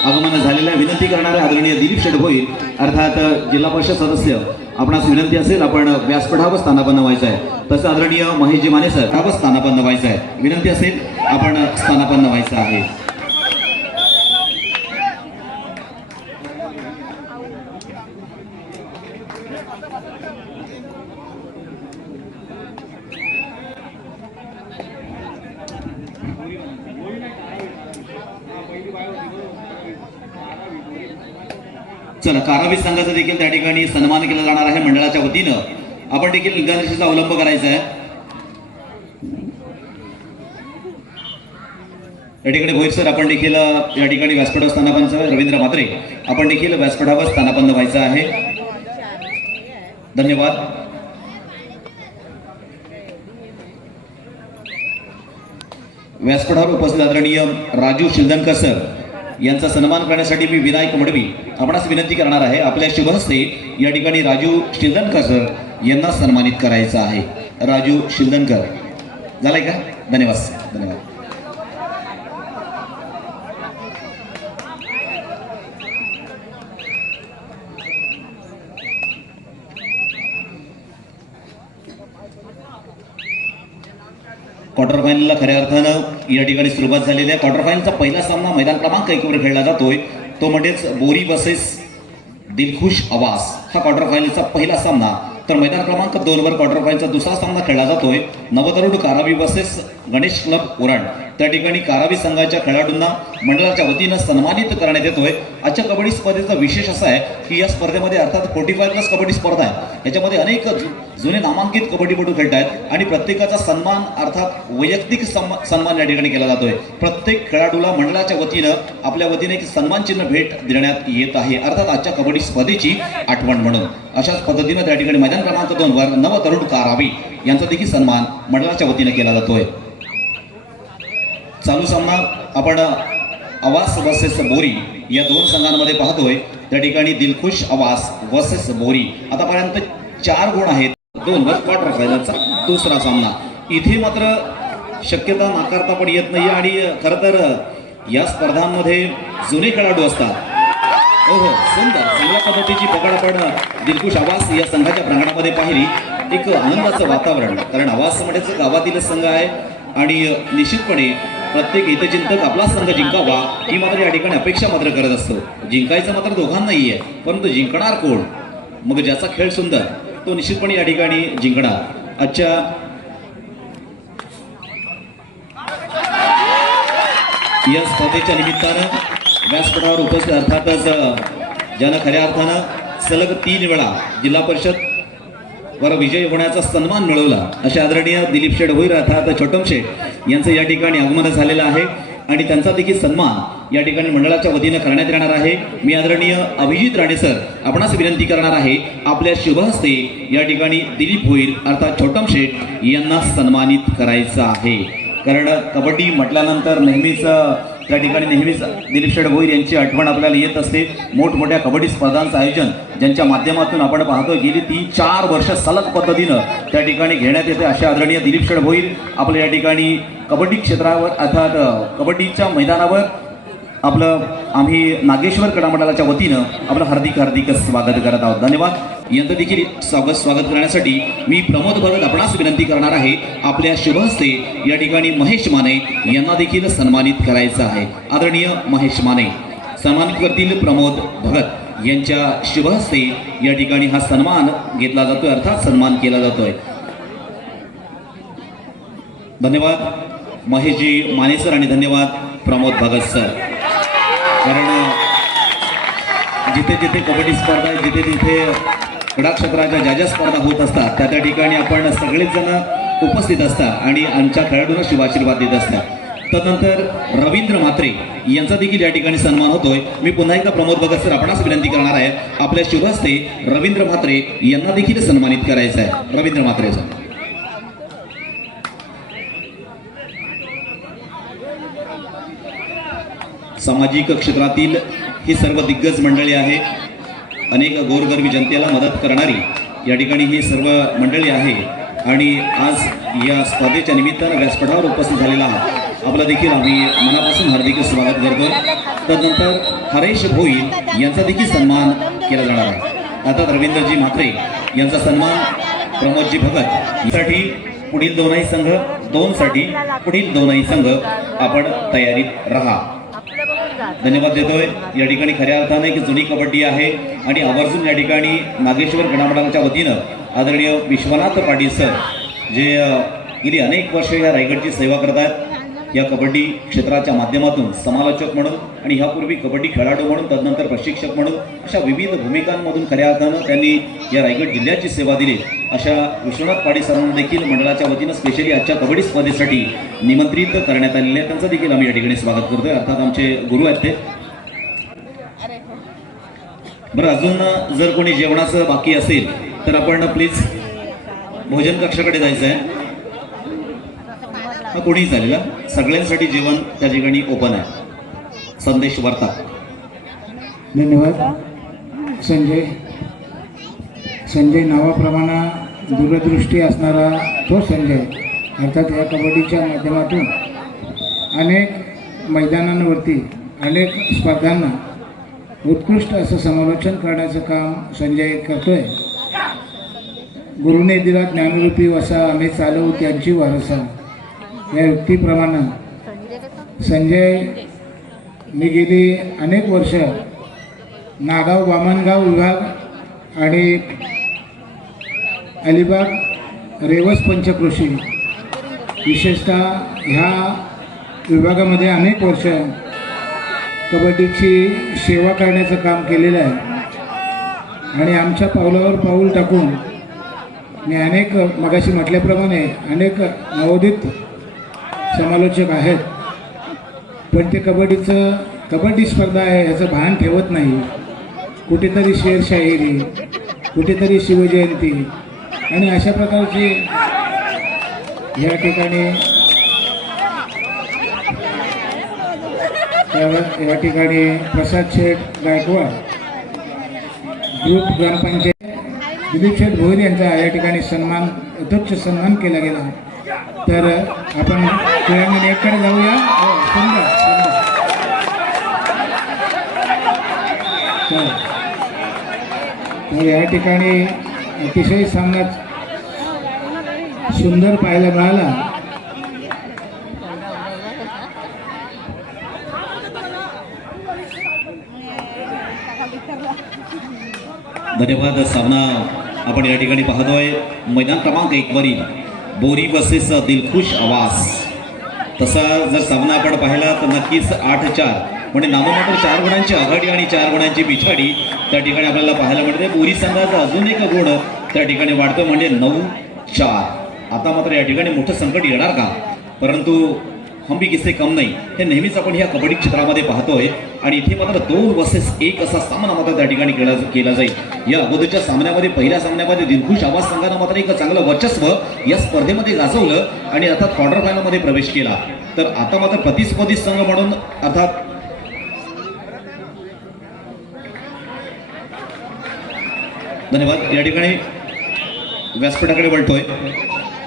आगमन झालेल्या विनंती करणारे आदरणीय दिलीप शेठ भोईर अर्थात जिल्हा परिषद सदस्य आपणास विनंती असेल आपण व्यासपीठावर स्थानापन्न व्हायचं आहे. तसं आदरणीय महेशजी माने सर व्यासपीठावर स्थानापन्न व्हायचं आहे. विनंती असेल आपण स्थानापन्न व्हायचं आहे. चला कारावी संघाचा देखील त्या ठिकाणी सन्मान केला जाणार आहे मंडळाच्या वतीनं. आपण देखील निगानिशीचा अवलंब करायचा आहे. या ठिकाणी भोईर सर आपण देखील या ठिकाणी व्यासपीठावर स्थानापन्न. रवींद्र म्हात्रे आपण देखील व्यासपीठावर स्थानापन्न व्हायचं आहे. धन्यवाद. व्यासपीठावर उपस्थित आदरणीय राजू शिंदनकर सर यांचा सन्मान करण्यासाठी मी विनायक मडवी आपणास विनंती करणार आहे. आपल्या शुभ हस्ते या ठिकाणी राजू शिंदनकर सर यांना सन्मानित करायचं आहे. राजू शिंदनकर झालंय का? धन्यवाद धन्यवाद. क्वार्टर फायनलला खऱ्या अर्थानं या ठिकाणी सुरुवात झालेली आहे. क्वार्टर फायनलचा पहिला सामना मैदान क्रमांक 1 वर खेळला जातोय. तो म्हणजेच बोरी वर्सेस दिलखुश आवास हा क्वार्टर फायनलचा पहिला सामना. तर मैदान क्रमांक 2 वर क्वार्टर फायनलचा दुसरा सामना खेळला जातोय. नवतरुण कारावी वर्सेस गणेश क्लब उरण. त्या ठिकाणी कारावी संघाच्या खेळाडूंना मंडळाच्या वतीनं सन्मानित करण्यात येतोय. आजच्या कबड्डी स्पर्धेचा विशेष असा आहे की या स्पर्धेमध्ये अर्थात 45+ कबड्डी स्पर्धा आहे. याच्यामध्ये अनेक जुने नामांकित कबड्डीपटू खेळत आहेत आणि प्रत्येकाचा सन्मान अर्थात वैयक्तिक सन्मान या ठिकाणी केला जातोय. प्रत्येक खेळाडूला मंडळाच्या वतीनं आपल्या वतीने एक सन्मान चिन्ह भेट देण्यात येत आहे. अर्थात आजच्या कबड्डी स्पर्धेची आठवण म्हणून अशाच पद्धतीनं त्या ठिकाणी मैदान क्रमांक 2 वर नवतरुण कारावी यांचा देखील सन्मान मंडळाच्या वतीनं केला जातोय. चालू सामना आपण आवास वर्सेस बोरी या 2 संघांमध्ये पाहतोय. त्या ठिकाणी दिलखुश आवास वर्सेस बोरी आतापर्यंत 4 गुण आहेत. 2 वर क्वार्टर फायनलचा दुसरा सामना. इथे मात्र शक्यता नाकारता पण येत नाही आणि खरं तर या स्पर्धांमध्ये जुने खेळाडू असतात. हो सुंदर चांगल्या पद्धतीची पकड आपण दिलखुश आवास या संघाच्या प्रांगणामध्ये पाहिली. एक आनंदाचं वातावरण, कारण आवास म्हणजेच गावातील संघ आहे आणि निश्चितपणे प्रत्येक हितचिंतक आपला संघ जिंकावा ही मात्र या ठिकाणी अपेक्षा मात्र करत असतो. जिंकायचं मात्र दोघांनाही आहे, परंतु जिंकणार कोण? मग ज्याचा खेळ सुंदर तो निश्चितपणे या ठिकाणी जिंकणार. आजच्या या स्पर्धेच्या निमित्तानं व्यासपीठावर उपस्थित अर्थातच ज्यानं खऱ्या अर्थानं सलग 3 वेळा जिल्हा परिषद वर विजयी होण्याचा सन्मान मिळवला असे आदरणीय दिलीप शेठ भोईर अर्थात छोटम शेठ यांचं या ठिकाणी आगमन झालेलं आहे आणि त्यांचा देखील सन्मान या ठिकाणी मंडळाच्या वतीनं करण्यात येणार आहे. मी आदरणीय अभिजित राणे सर आपणास विनंती करणार आहे आपल्या शुभ हस्ते या ठिकाणी दिलीप भोईर अर्थात छोटम शेठ यांना सन्मानित करायचं आहे. कारण कबड्डी म्हटल्यानंतर नेहमीच त्या ठिकाणी दिलीप शेठ भोईर यांची आठवण आपल्याला येत असते. मोठमोठ्या कबड्डी स्पर्धांचं आयोजन ज्यांच्या माध्यमातून आपण पाहतो गेली 3-4 वर्ष सलग पद्धतीनं त्या ठिकाणी घेण्यात येते अशा आदरणीय दिलीप शेठ भोईर आपल्या या ठिकाणी कबड्डी क्षेत्रावर अर्थात कबड्डीच्या मैदानावर आपलं आम्ही नागेश्वर क्रीडा मंडळाच्या वतीनं आपलं हार्दिक स्वागत करत आहोत. धन्यवाद. यांचं देखील स्वागत करण्यासाठी मी प्रमोद भगत आपणास विनंती करणार आहे आपल्या शुभ हस्ते या ठिकाणी महेश माने यांना देखील सन्मानित करायचं आहे. आदरणीय महेश माने सन्मानित करतील प्रमोद भगत यांच्या शुभ हस्ते या ठिकाणी हा सन्मान घेतला जातोय अर्थात सन्मान केला जातोय. धन्यवाद महेशजी माने सर आणि धन्यवाद प्रमोद भगत सर. कारण जिथे जिथे कबड्डी स्पर्धा आहे जिथे तिथे क्रीडा क्षेत्राच्या ज्या स्पर्धा होत असतात त्या ठिकाणी आपण सगळेच जण उपस्थित असतात आणि आमच्या खेळाडूंना शुभाशीर्वाद देत असतात. तदनंतर रवींद्र म्हात्रे यांचा देखील या ठिकाणी सन्मान होतोय. मी पुन्हा एकदा प्रमोद भगत सर आपणास विनंती करणार आहे आपल्या शुभ हस्ते रवींद्र म्हात्रे यांना देखील सन्मानित करायचं आहे. रवींद्र म्हात्रे सर. सामाजिक क्षेत्रातील ही सर्व दिग्गज मंडळी आहे, अनेक गोरगरिबी जनतेला मदत करणारी या ठिकाणी ही सर्व मंडळी आहे आणि आज या स्पर्धेच्या निमित्तानं व्यासपीठावर उपस्थित झालेला आपला देखील आम्ही मनापासून हार्दिक स्वागत करतो. तदनंतर हरेश भोईर यांचा देखील सन्मान केला जाणार आहे. आता रवींद्रजी म्हात्रे यांचा सन्मान प्रमोदजी भगत साठी पुढील दोनही संघ दोनसाठी पुढील दोनही संघ आपण तयारीत राहा. धन्यवाद देतोय. या ठिकाणी खऱ्या अर्थाने एक जुनी कबड्डी आहे आणि आवर्जून या ठिकाणी नागेश्वर गणामंडळाच्या वतीनं आदरणीय विश्वनाथ पाटील सर जे गेली अनेक वर्ष या रायगडची सेवा करतात, या कबड्डी क्षेत्राच्या माध्यमातून समालोचक म्हणून आणि ह्यापूर्वी कबड्डी खेळाडू म्हणून तदनंतर प्रशिक्षक म्हणून अशा विविध भूमिकांमधून खऱ्या अर्थानं त्यांनी या रायगड जिल्ह्याची सेवा दिली. अशा विश्वनाथ पाटील सरांना देखील मंडळाच्या वतीनं स्पेशली आजच्या कबड्डी स्पर्धेसाठी निमंत्रित करण्यात आलेले आहे. त्यांचं देखील आम्ही या ठिकाणी स्वागत करतोय. अर्थात आमचे गुरु आहेत ते. बरं, अजून जर कोणी जेवणाचं बाकी असेल तर आपण प्लीज भोजन कक्षाकडे जायचं आहे. कोणीही चालेल, सगळ्यांसाठी जेवण त्या ठिकाणी ओपन आहे. संदेश वार्ता. धन्यवाद. संजय नावाप्रमाणे दूरदृष्टी असणारा तो संजय, अर्थात या कबड्डीच्या माध्यमातून अनेक मैदानांवरती अनेक स्पर्धांना उत्कृष्ट असं समालोचन करण्याचं काम संजय करतोय. गुरुने दिला ज्ञानरूपी वसा आम्ही चालवू त्यांची वारसा या युक्तीप्रमाणे संजय मी गेली अनेक वर्ष नागाव बामणगाव विभाग आणि अलिबाग रेवस पंचक्रोशी विशेषतः ह्या विभागामध्ये अनेक वर्ष कबड्डीची सेवा करण्याचं काम केलेलं आहे आणि आमच्या पावलावर पाऊल टाकून मी अनेक मगाशी म्हटल्याप्रमाणे अनेक नवोदित समालोचक आहेत, पण ते कबड्डी स्पर्धा आहे याचं भान ठेवत नाही. कुठेतरी शेरशाहिरी, कुठेतरी शिवजयंती आणि अशा प्रकारची या ठिकाणी प्रसाद शेठ गायकवाड ग्रुप ग्रामपंचायत दिलीप शेठ भोईर यांचा या ठिकाणी सन्मान, यथोच्च सन्मान केला गेला. तर आपण क्रीडांगण एककडे जाऊया. सुंदर तर या ठिकाणी अतिशय सामना सुंदर पाहायला मिळाला. धन्यवाद. सामना आपण या ठिकाणी पाहतोय. मैदान क्रमांक 1 वरील बोरी वर्सेस दिलखुश आवाज. तसा जर सामना आपण पाहिला तर नक्कीच 8-4 म्हणजे नाममात्र 4 गुणांची आघाडी आणि 4 गुणांची पिछाडी त्या ठिकाणी आपल्याला पाहायला मिळते. बोरी संघाचा अजून एक गुण त्या ठिकाणी वाढतो म्हणजे 9-4. आता मात्र या ठिकाणी मोठं संकट येणार का, परंतु हम भी किस्से कम नाही हे नेहमीच आपण ह्या कबड्डी क्षेत्रामध्ये पाहतोय आणि इथे मात्र 2 वर्सेस 1 असा सामना मात्र त्या ठिकाणी केला जाईल. या अगोदरच्या सामन्यामध्ये पहिल्या सामन्यामध्ये दिलखुश आवाज संघानं मात्र एक चांगलं वर्चस्व या स्पर्धेमध्ये गाजवलं आणि अर्थात क्वार्टर फायनलमध्ये प्रवेश केला. तर आता मात्र प्रतिस्पर्धी संघ म्हणून अर्थात धन्यवाद. या ठिकाणी व्यासपीठाकडे वळतोय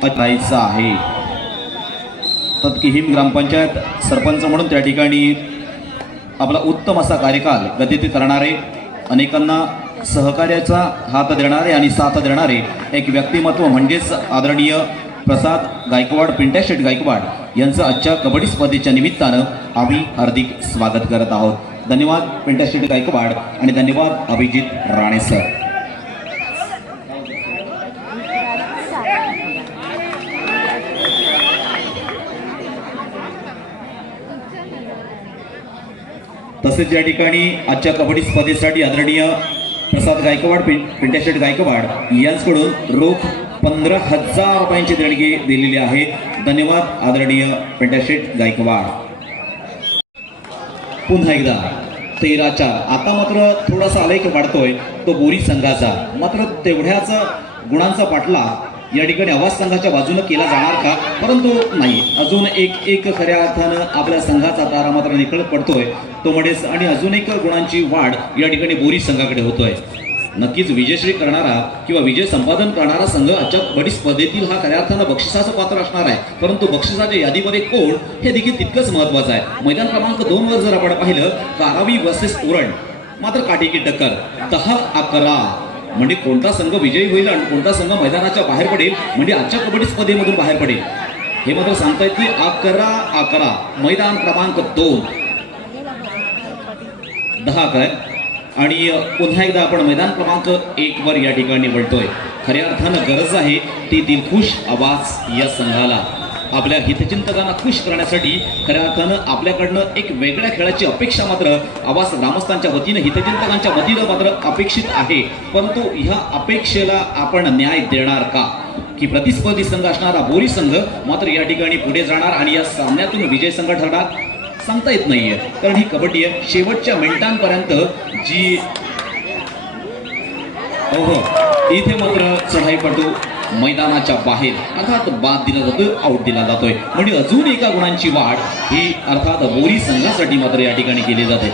जायचं आहे. तत्किहीम ग्रामपंचायत सरपंच म्हणून त्या ठिकाणी आपला उत्तम असा कार्यकाल व्यतीत करणारे, अनेकांना सहकार्याचा हात देणारे आणि साथ देणारे एक व्यक्तिमत्व म्हणजेच आदरणीय प्रसाद गायकवाड, पिंट्या शेठ गायकवाड यांचं आजच्या कबड्डी स्पर्धेच्या निमित्तानं आम्ही हार्दिक स्वागत करत आहोत. धन्यवाद पिंट्या शेठ गायकवाड आणि धन्यवाद अभिजित राणे सर. तसेच या ठिकाणी आजच्या कबड्डी स्पर्धेसाठी आदरणीय प्रसाद गायकवाड, पिंट्या शेठ गायकवाड यांच्याकडून रोख 15,000 रुपयांची देणगी दिलेली आहे. धन्यवाद आदरणीय पिंट्या शेठ गायकवाड. पुन्हा एकदा 13-4. आता मात्र थोडासा आलेख वाढतोय तो बोरी संघाचा, मात्र तेवढ्याच गुणांचा पाठला या ठिकाणी आवाज संघाच्या बाजूने केला जाणार का, परंतु नाही, अजून एक खऱ्या अर्थानं आपल्या संघाचा तारा मात्र निखळत पडतोय तो म्हणजेच, आणि अजून एक गुणांची वाढ या ठिकाणी बोरी संघाकडे होतोय. नक्कीच विजयश्री करणारा किंवा विजय संपादन करणारा संघ आजच्या कबड्डी स्पर्धेतील हा खऱ्या अर्थानं बक्षिसाचं पात्र असणार आहे, परंतु बक्षिसाच्या यादीमध्ये कोण हे देखील तितकंच महत्वाचं आहे. मैदान क्रमांक 2 वर जर आपण पाहिलं, कारावी वर्सेस उरण, मात्र काटेकी टक्कर 10-11, म्हणजे कोणता संघ विजयी होईल आणि कोणता संघ मैदानाच्या बाहेर पडेल, म्हणजे आजच्या कबड्डी स्पर्धेमधून बाहेर पडेल हे मात्र सांगता येत नाही. 11-11 मैदान क्रमांक 2 10-11 आणि पुन्हा एकदा आपण मैदान क्रमांक 1 वर या ठिकाणी वळतोय. खऱ्या अर्थानं गरज आहे ती दिलखुश आवाज या संघाला आपल्या हितचिंतकांना खुश करण्यासाठी खऱ्या अर्थानं आपल्याकडनं एक वेगळ्या खेळाची अपेक्षा मात्र आवाज ग्रामस्थांच्या वतीनं हितचिंतकांच्या वतीनं मात्र अपेक्षित आहे, परंतु ह्या अपेक्षेला आपण न्याय देणार का, की प्रतिस्पर्धी संघ असणारा बोरी संघ मात्र या ठिकाणी पुढे जाणार आणि या सामन्यातून विजय संघ ठरणार, सांगता येत नाहीये. कारण ही कबड्डी आहे, शेवटच्या मिनिटांपर्यंत जी इथे मात्र चढाईपटू मैदानाच्या बाहेर अर्थात बाद दिला जातोय, आउट दिला जातोय, म्हणजे अजून एका गुणांची वाढ ही अर्थात बोरी संघासाठी मात्र या ठिकाणी केली जाते.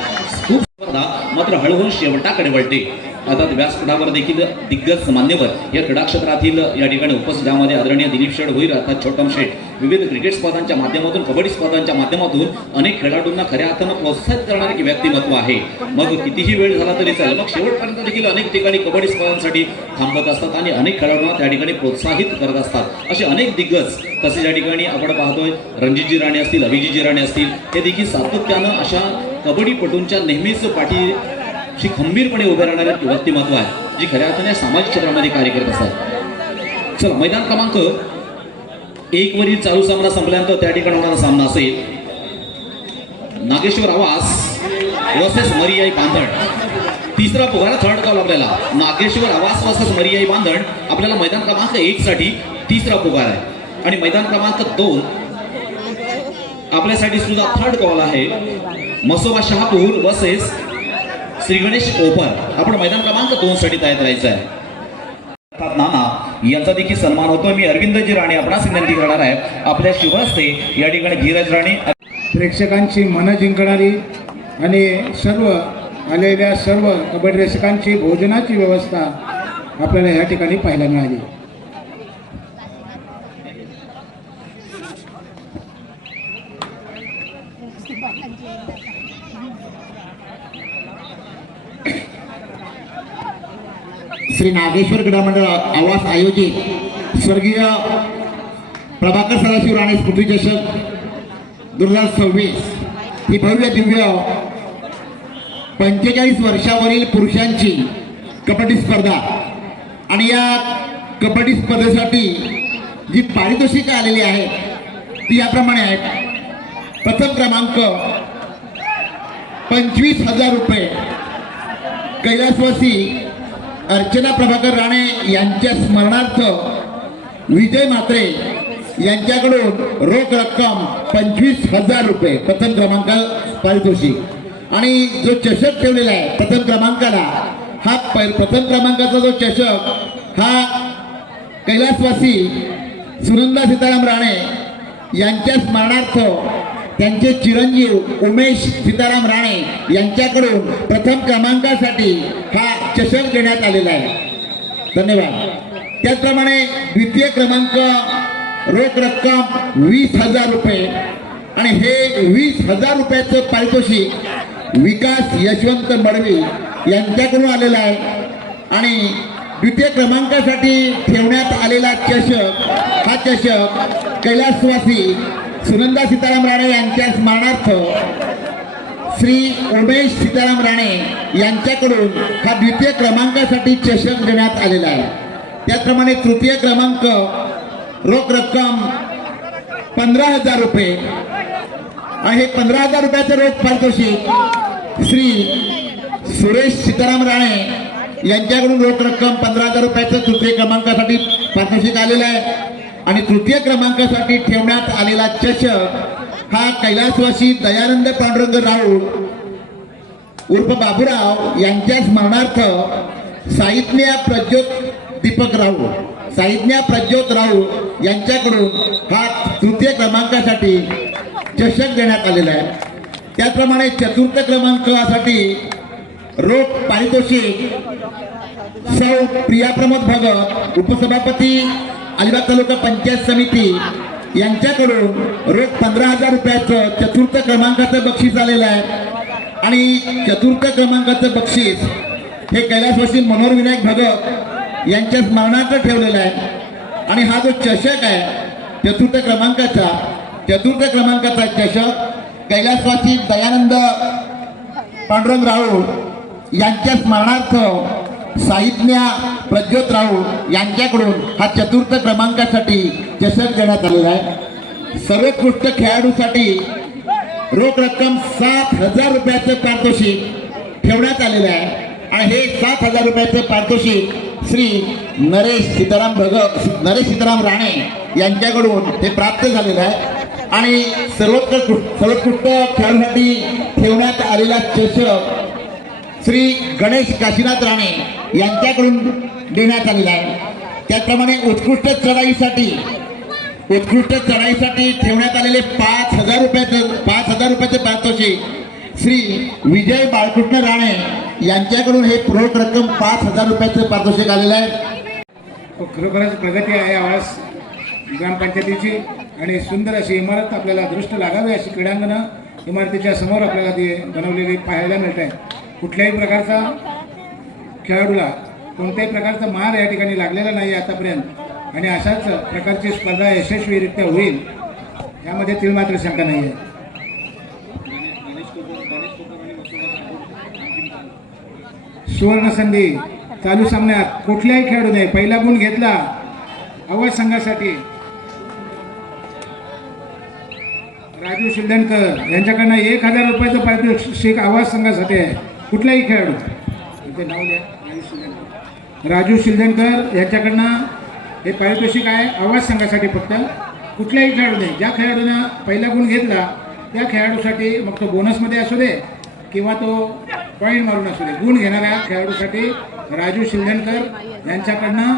खूप स्पर्धा मात्र हळूहळू शेवटाकडे वळते. अर्थात व्यासपीठावर देखील दिग्गज मान्यवर या क्रीडा क्षेत्रातील या ठिकाणी उपस्थित, ज्यामध्ये आदरणीय दिलीप शेठ होईल, अर्थात छोटम शेठ, विविध क्रिकेट स्पर्धांच्या माध्यमातून, कबड्डी स्पर्धांच्या माध्यमातून अनेक खेळाडूंना खऱ्या अर्थानं प्रोत्साहित करणारे व्यक्तिमत्व आहे. मग कितीही वेळ झाला तरी चालेल, मग शेवटपर्यंत देखील अनेक ठिकाणी कबड्डी स्पर्धांसाठी थांबत असतात आणि अनेक खेळाडूंना त्या ठिकाणी प्रोत्साहित करत असतात. असे अनेक दिग्गज तसे या ठिकाणी आपण पाहतोय, रणजितजी राणे असतील, अभिजितजी राणे असतील, हे देखील सातत्यानं अशा कबड्डीपटूंच्या नेहमीच पाठी खंबीरपणे उभे राहणारे व्यक्तिमत्व आहे, जी खऱ्या अर्थाने सामाजिक क्षेत्रामध्ये कार्य करत असतात. चला, मैदान क्रमांक 1 वरील चालू सामना संपल्यानंतर त्या ठिकाणी होणारा सामना असेल नागेश्वर आवास वर्सेस मरियाई बांधण. तिसरा पुकारा, थर्ड कॉल आपल्याला नागेश्वर आवास वर्सेस मरियाई बांधण. आपल्याला मैदान क्रमांक 1 साठी तिसरा पुकार आहे आणि मैदान क्रमांक 2 आपल्यासाठी सुद्धा थर्ड कॉल आहे. मसोबा शहापूर वर्सेस श्री गणेश कोपर. आपण मैदान क्रमांक 2 साठी तयार करायचं आहे. नाना यांचा देखील सन्मान होतो. मी अरविंदजी राणे आपणास विनंती करणार आहे, आपल्या शुभ हस्ते या ठिकाणी धीरज राणे प्रेक्षकांची मनं जिंकणारी आणि सर्व आलेल्या सर्व कबड्डी रसिकांची भोजनाची व्यवस्था आपल्याला या ठिकाणी पाहायला मिळाली. श्री नागेश्वर क्रीडा मंडळ आवास आयोजित स्वर्गीय प्रभाकर सदाशिव राणे स्मृती चषक 2026 ही भव्य दिव्य 45 वर्षावरील पुरुषांची कबड्डी स्पर्धा आणि या कबड्डी स्पर्धेसाठी जी पारितोषिकं आलेली आहेत ती याप्रमाणे आहेत. प्रथम क्रमांक 25,000 रुपये कैलासवासी अर्चना प्रभाकर राणे यांच्या स्मरणार्थ विजय म्हात्रे यांच्याकडून रोख रक्कम 25,000 रुपये प्रथम क्रमांक पारितोषिक. आणि जो चषक ठेवलेला आहे प्रथम क्रमांकाला, हा प्रथम क्रमांकाचा जो चषक हा कैलासवासी सुनंदा सीताराम राणे यांच्या स्मरणार्थ त्यांचे चिरंजीव उमेश सीताराम राणे यांच्याकडून प्रथम क्रमांकासाठी हा चषक देण्यात आलेला आहे. धन्यवाद. त्याचप्रमाणे द्वितीय क्रमांक रोख रक्कम 20,000 रुपये आणि हे 20,000 रुपयाचं पारितोषिक विकास यशवंत मडवी यांच्याकडून आलेलं आहे. आणि द्वितीय क्रमांकासाठी ठेवण्यात आलेला चषक, हा चषक कैलासवासी सुनंदा सीताराम राणे यांच्या स्मरणार्थ श्री उमेश सीताराम राणे यांच्याकडून हा द्वितीय क्रमांकासाठी चषक देण्यात आलेला आहे. त्याचप्रमाणे तृतीय क्रमांक रोख रक्कम 15,000 रुपये आणि हे 15,000 रुपयाचं रोख पारितोषिक श्री सुरेश सीताराम राणे यांच्याकडून रोख रक्कम 15,000 रुपयाचं तृतीय क्रमांकासाठी पारितोषिक आलेलं आहे. आणि तृतीय क्रमांकासाठी ठेवण्यात आलेला चषक हा कैलासवासी दयानंद पांडुरंग राऊळ उर्फ बाबूराव यांच्या स्मरणार्थ साहित्य प्रज्योत दीपक राऊळ साईज्ञा प्रज्योत राऊळ यांच्याकडून हा तृतीय क्रमांकासाठी चषक देण्यात आलेला आहे. त्याचप्रमाणे चतुर्थ क्रमांकासाठी रोख पारितोषिक सौ प्रिया प्रमोद भगत उपसभापती अलिबाग तालुका पंचायत समिती यांच्याकडून रोख 15,000 रुपयाचं चतुर्थ क्रमांकाचं बक्षीस आलेलं आहे. आणि चतुर्थ क्रमांकाचं बक्षीस हे कैलासवासी मनोहर विनायक भगत यांच्या स्मरणार्थ ठेवलेलं आहे. आणि हा जो चषक आहे चतुर्थ क्रमांकाचा चषक कैलासवासी दयानंद पांडुरंग राऊळ यांच्या स्मरणार्थ साहित्या प्रज्योत राऊळ यांच्याकडून हा चतुर्थ क्रमांकासाठी चषक देण्यात आलेला आहे. सर्वोत्कृष्ट खेळाडूसाठी रोख रक्कम 7,000 रुपयाचं पारितोषिक ठेवण्यात आलेलं आहे. आणि हे 7,000 रुपयाचं पारितोषिक श्री नरेश सीताराम राणे यांच्याकडून हे प्राप्त झालेलं आहे. आणि सर्वोत्कृष्ट खेळाडूसाठी ठेवण्यात आलेला चषक श्री गणेश काशीनाथ राणे यांच्याकडून देण्यात आलेला आहे. त्याचप्रमाणे उत्कृष्ट चढाईसाठी ठेवण्यात आलेले 5,000 रुपयाचे पारितोषिक श्री विजय बाळकृष्ण राणे यांच्याकडून हे रोख रक्कम 5,000 रुपयाचं पारितोषिक आलेलं आहे. खरोखरच प्रगती आहे आवास ग्रामपंचायतीची. आणि सुंदर अशी इमारत आपल्याला दृष्ट लागावी अशी क्रीडांगणं इमारतीच्या समोर आपल्याला ती बनवलेली पाहायला मिळत आहे. कुठल्याही प्रकारचा खेळाडूला कोणत्याही प्रकारचा मार या ठिकाणी लागलेला नाही आतापर्यंत. आणि अशाच प्रकारची स्पर्धा यशस्वीरित्या होईल यामध्ये तीळ मात्र शंका नाही आहे. सुवर्ण संधी चालू सामन्यात कुठल्याही खेळाडूने पहिला गुण घेतला आवाज संघासाठी राजू शिंदेकर यांच्याकडनं 1,000 रुपयाचं पारितोषिक आवाज संघासाठी आहे. कुठलाही खेळाडू इथे नाव द्या राजू शिंदेकर यांच्याकडनं हे पारितोषिक आहे आवाज संघासाठी. फक्त कुठल्याही खेळाडूने ज्या खेळाडूनं पहिला गुण घेतला त्या खेळाडूसाठी मग तो बोनसमध्ये असू दे किंवा तो पॉईंट मारून असू दे गुण घेणाऱ्या खेळाडूसाठी राजू शिंदेकर यांच्याकडनं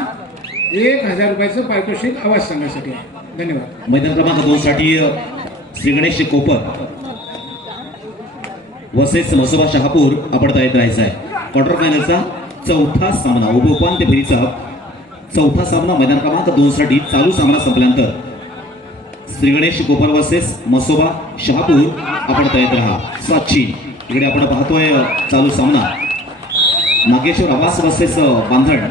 1,000 रुपयाचं पारितोषिक आवाज संघासाठी आहे. धन्यवाद. मैदान क्रमांक 2 साठी श्री गणेश कोपर वसेस मसोबा शहापूर आपण तयार राहायचा आहे. क्वार्टर फायनलचा चौथा सामना उपउपांत्य फेरीचा चौथा सामना मैदान क्रमांक 2 साठी चालू सामना संपल्यानंतर श्री गणेश कोपर वसेस मसोबा शहापूर आपण तयार राहा. साची इकडे आपण पाहतोय चालू सामना नागेश्वर आवास वसेस बांधण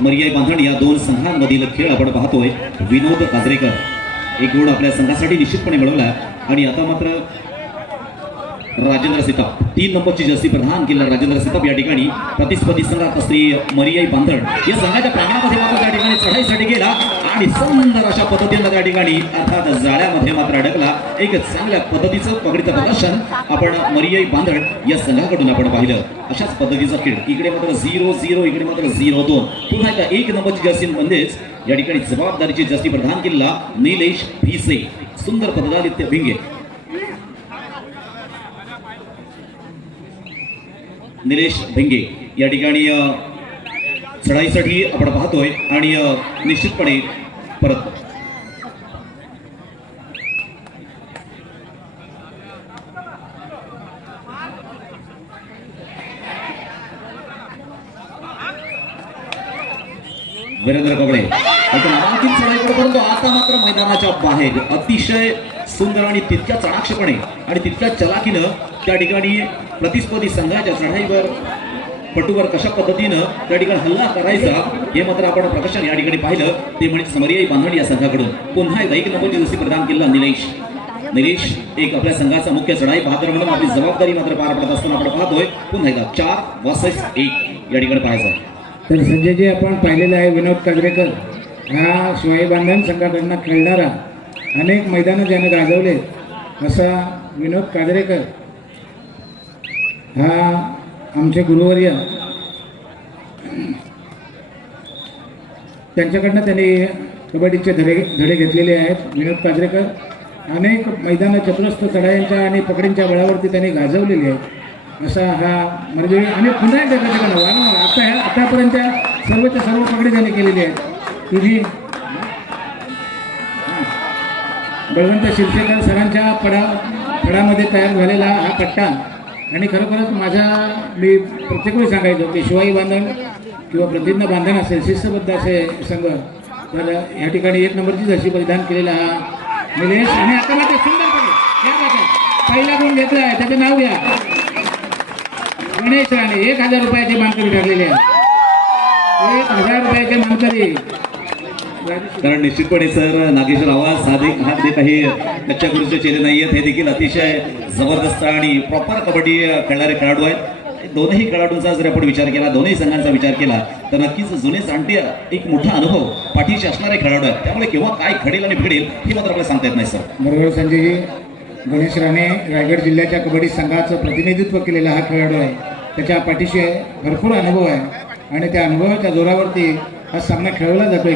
मरियाई बांधण या दोन संघांमधील खेळ आपण पाहतोय. विनोद काजरेकर एक गुण आपल्या संघासाठी निश्चितपणे मिळवला. आणि आता मात्र राजेंद्र सिताप 3 नंबरची जर्सी प्रदान केला. राजेंद्र सिताप या ठिकाणी प्रतिस्पर्धी संघात श्री मरियाई बांधण या संघाच्या प्रांगणामध्ये मात्र त्या ठिकाणी चढाईसाठी गेला आणि सुंदर अशा पद्धतीने त्या ठिकाणी अर्थात जाळ्यामध्ये मात्र अडकला. एक चांगल्या पद्धतीचं पगडीचं प्रदर्शन आपण मरियाई बांधण या संघाकडून आपण पाहिलं. अशाच पद्धतीचा खेळ इकडे मात्र 0-0 इकडे मात्र 0-2. पुन्हा एकदा 1 नंबरची जर्सी म्हणजेच या ठिकाणी जबाबदारीची जर्सी प्रदान केलेला निलेश भिसे. सुंदर पद्धतीने भिंगे निलेश भिंगे या ठिकाणी चढाईसाठी आपण पाहतोय. आणि निश्चितपणे परत वीरेंद्र कबळे नामांकित चढाईकडे, परंतु आता मात्र मैदानाच्या बाहेर अतिशय सुंदर आणि तितक्या चाणाक्षपणे आणि तितक्या चलाकीनं त्या ठिकाणी प्रतिस्पर्धी संघाच्या चढाईवर पटूवर कशा पद्धतीनं त्या ठिकाणी हल्ला करायचा हे मात्र आपण प्रदर्शन या ठिकाणी पाहिलं. ते म्हणजे मरियाई बांधण या संघाकडून पुन्हा एकदा 1 नंबरची जर्सी प्रदान केला निलेश एक आपल्या संघाचा मुख्य चढाई बहादर म्हणून आपली जबाबदारी मात्र पार पडत असताना आपण पाहतोय. पुन्हा एकदा 4 vs 1 या ठिकाणी पाहायचं. तर संजयजी आपण पाहिलेलं आहे विनोद काजरेकर हा शिवाई बांधण संघाकडनं खेळणारा अनेक मैदानं ज्यानं गाजवले असा विनोद काजरेकर हा आमचे गुरुवर्य त्यांच्याकडनं त्यांनी कबड्डीचे धडे घेतलेले आहेत. विनोद काजरेकर अनेक मैदानं चतुरस्र चढायांच्या आणि पकडींच्या बळावरती त्यांनी गाजवलेली आहेत. असा हा म्हणजे आणि पुन्हा एकदा वारंवार आतापर्यंतच्या सर्वच्या सर्व पगडी त्यांनी केलेली आहेत. तुझी बळवंत शिरसेकर सरांच्या फडामध्ये तयार झालेला हा पट्टा आणि खरोखरच मी प्रत्येक वेळी सांगायचो की शिवाई बांधण किंवा प्रतिज्ञा बांधण असेल शिस्तबद्ध असे संघ तर या ठिकाणी 1 नंबरची जर्सी परिधान केलेला हा निलेश आणि आता मात्र सुंदर पहिला गुण घेतला आहे त्याचं नाव घ्या गणेश राणे 1000 रुपयाचे मानकरी ठरलेले आहे 1000 रुपयाचे मानकरी कारण निश्चितपणे सर नागेश्वर आवाज हा जे काही कच्च्या गुरुचे चेले नाही आहेत हे देखील अतिशय जबरदस्त आणि प्रॉपर कबड्डी खेळणारे खेळाडू आहेत दोनही खेळाडूंचा जर आपण विचार केला दोन्ही संघांचा विचार केला तर नक्कीच जुने जाणते एक मोठा अनुभव पाठीशी असणारे खेळाडू आहेत त्यामुळे केव्हा काय घडेल आणि बिघडेल हे मात्र आपल्याला सांगता येत नाही सर. बरोबर संजयजी. गणेश राणे रायगड जिल्ह्याच्या कबड्डी संघाचं प्रतिनिधित्व केलेला हा खेळाडू आहे त्याच्या पाठीशी भरपूर अनुभव आहे आणि त्या अनुभवाच्या जोरावरती हा सामना खेळला जातोय.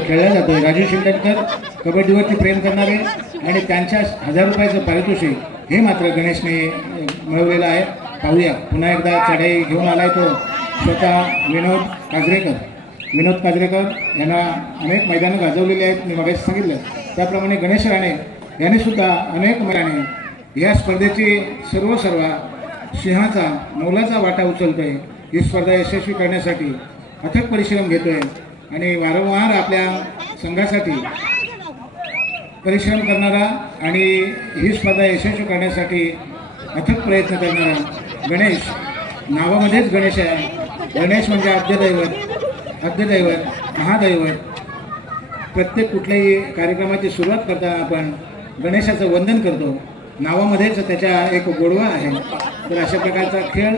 राजू शिंदकर कबड्डीवरती प्रेम करणारे आणि त्यांच्या 1000 रुपयाचं पारितोषिक हे मात्र गणेशने मिळवलेलं आहे. पाहूया पुन्हा एकदा चढाई घेऊन आलाय तो स्वतः विनोद काजरेकर यांना अनेक मैदानं गाजवलेली आहेत. मी मागाशी सांगितलं त्याप्रमाणे गणेश राणे याने सुद्धा अनेक मैदाने या स्पर्धेची सर्व सिंहाचा मौलाचा वाटा उचलतोय. ही स्पर्धा यशस्वी करण्यासाठी अथक परिश्रम घेतोय आणि वारंवार आपल्या संघासाठी परिश्रम करणारा आणि ही स्पर्धा यशस्वी करण्यासाठी अथक प्रयत्न करणारा गणेश नावामध्येच गणेश आहे. गणेश म्हणजे आद्यदैवत महादैवत. प्रत्येक कुठल्याही कार्यक्रमाची सुरुवात करताना आपण गणेशाचं वंदन करतो. नावामध्येच त्याच्या एक गोडवा आहे. तर अशा प्रकारचा खेळ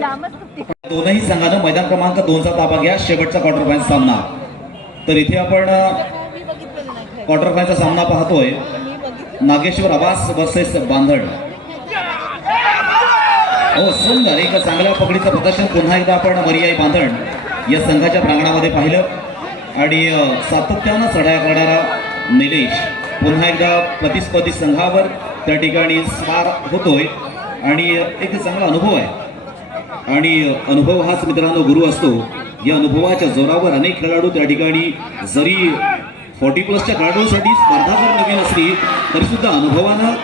दोनही संघानं मैदान क्रमांक 2चा ताबा घ्या. शेवटचा क्वार्टर फायनल सामना. तर इथे आपण क्वार्टर फायनलचा सामना पाहतोय नागेश्वर आवास वर्सेस बांधण. सुंदर एक चांगल्या पकडीचं प्रदर्शन पुन्हा एकदा आपण मरियाई बांधण या संघाच्या प्रांगणामध्ये पाहिलं आणि सातत्यानं चढाया करणारा निलेश पुन्हा एकदा प्रतिस्पर्धी संघावर त्या ठिकाणी स्वार होतोय आणि एक चांगला अनुभव आहे आणि अनुभव हाच मित्रांनो गुरु असतो. या अनुभवाच्या जोरावर अनेक खेळाडू त्या ठिकाणी जरी 40+ खेळाडूंसाठी स्पर्धा जर नवीन असली तरी सुद्धा अनुभवानं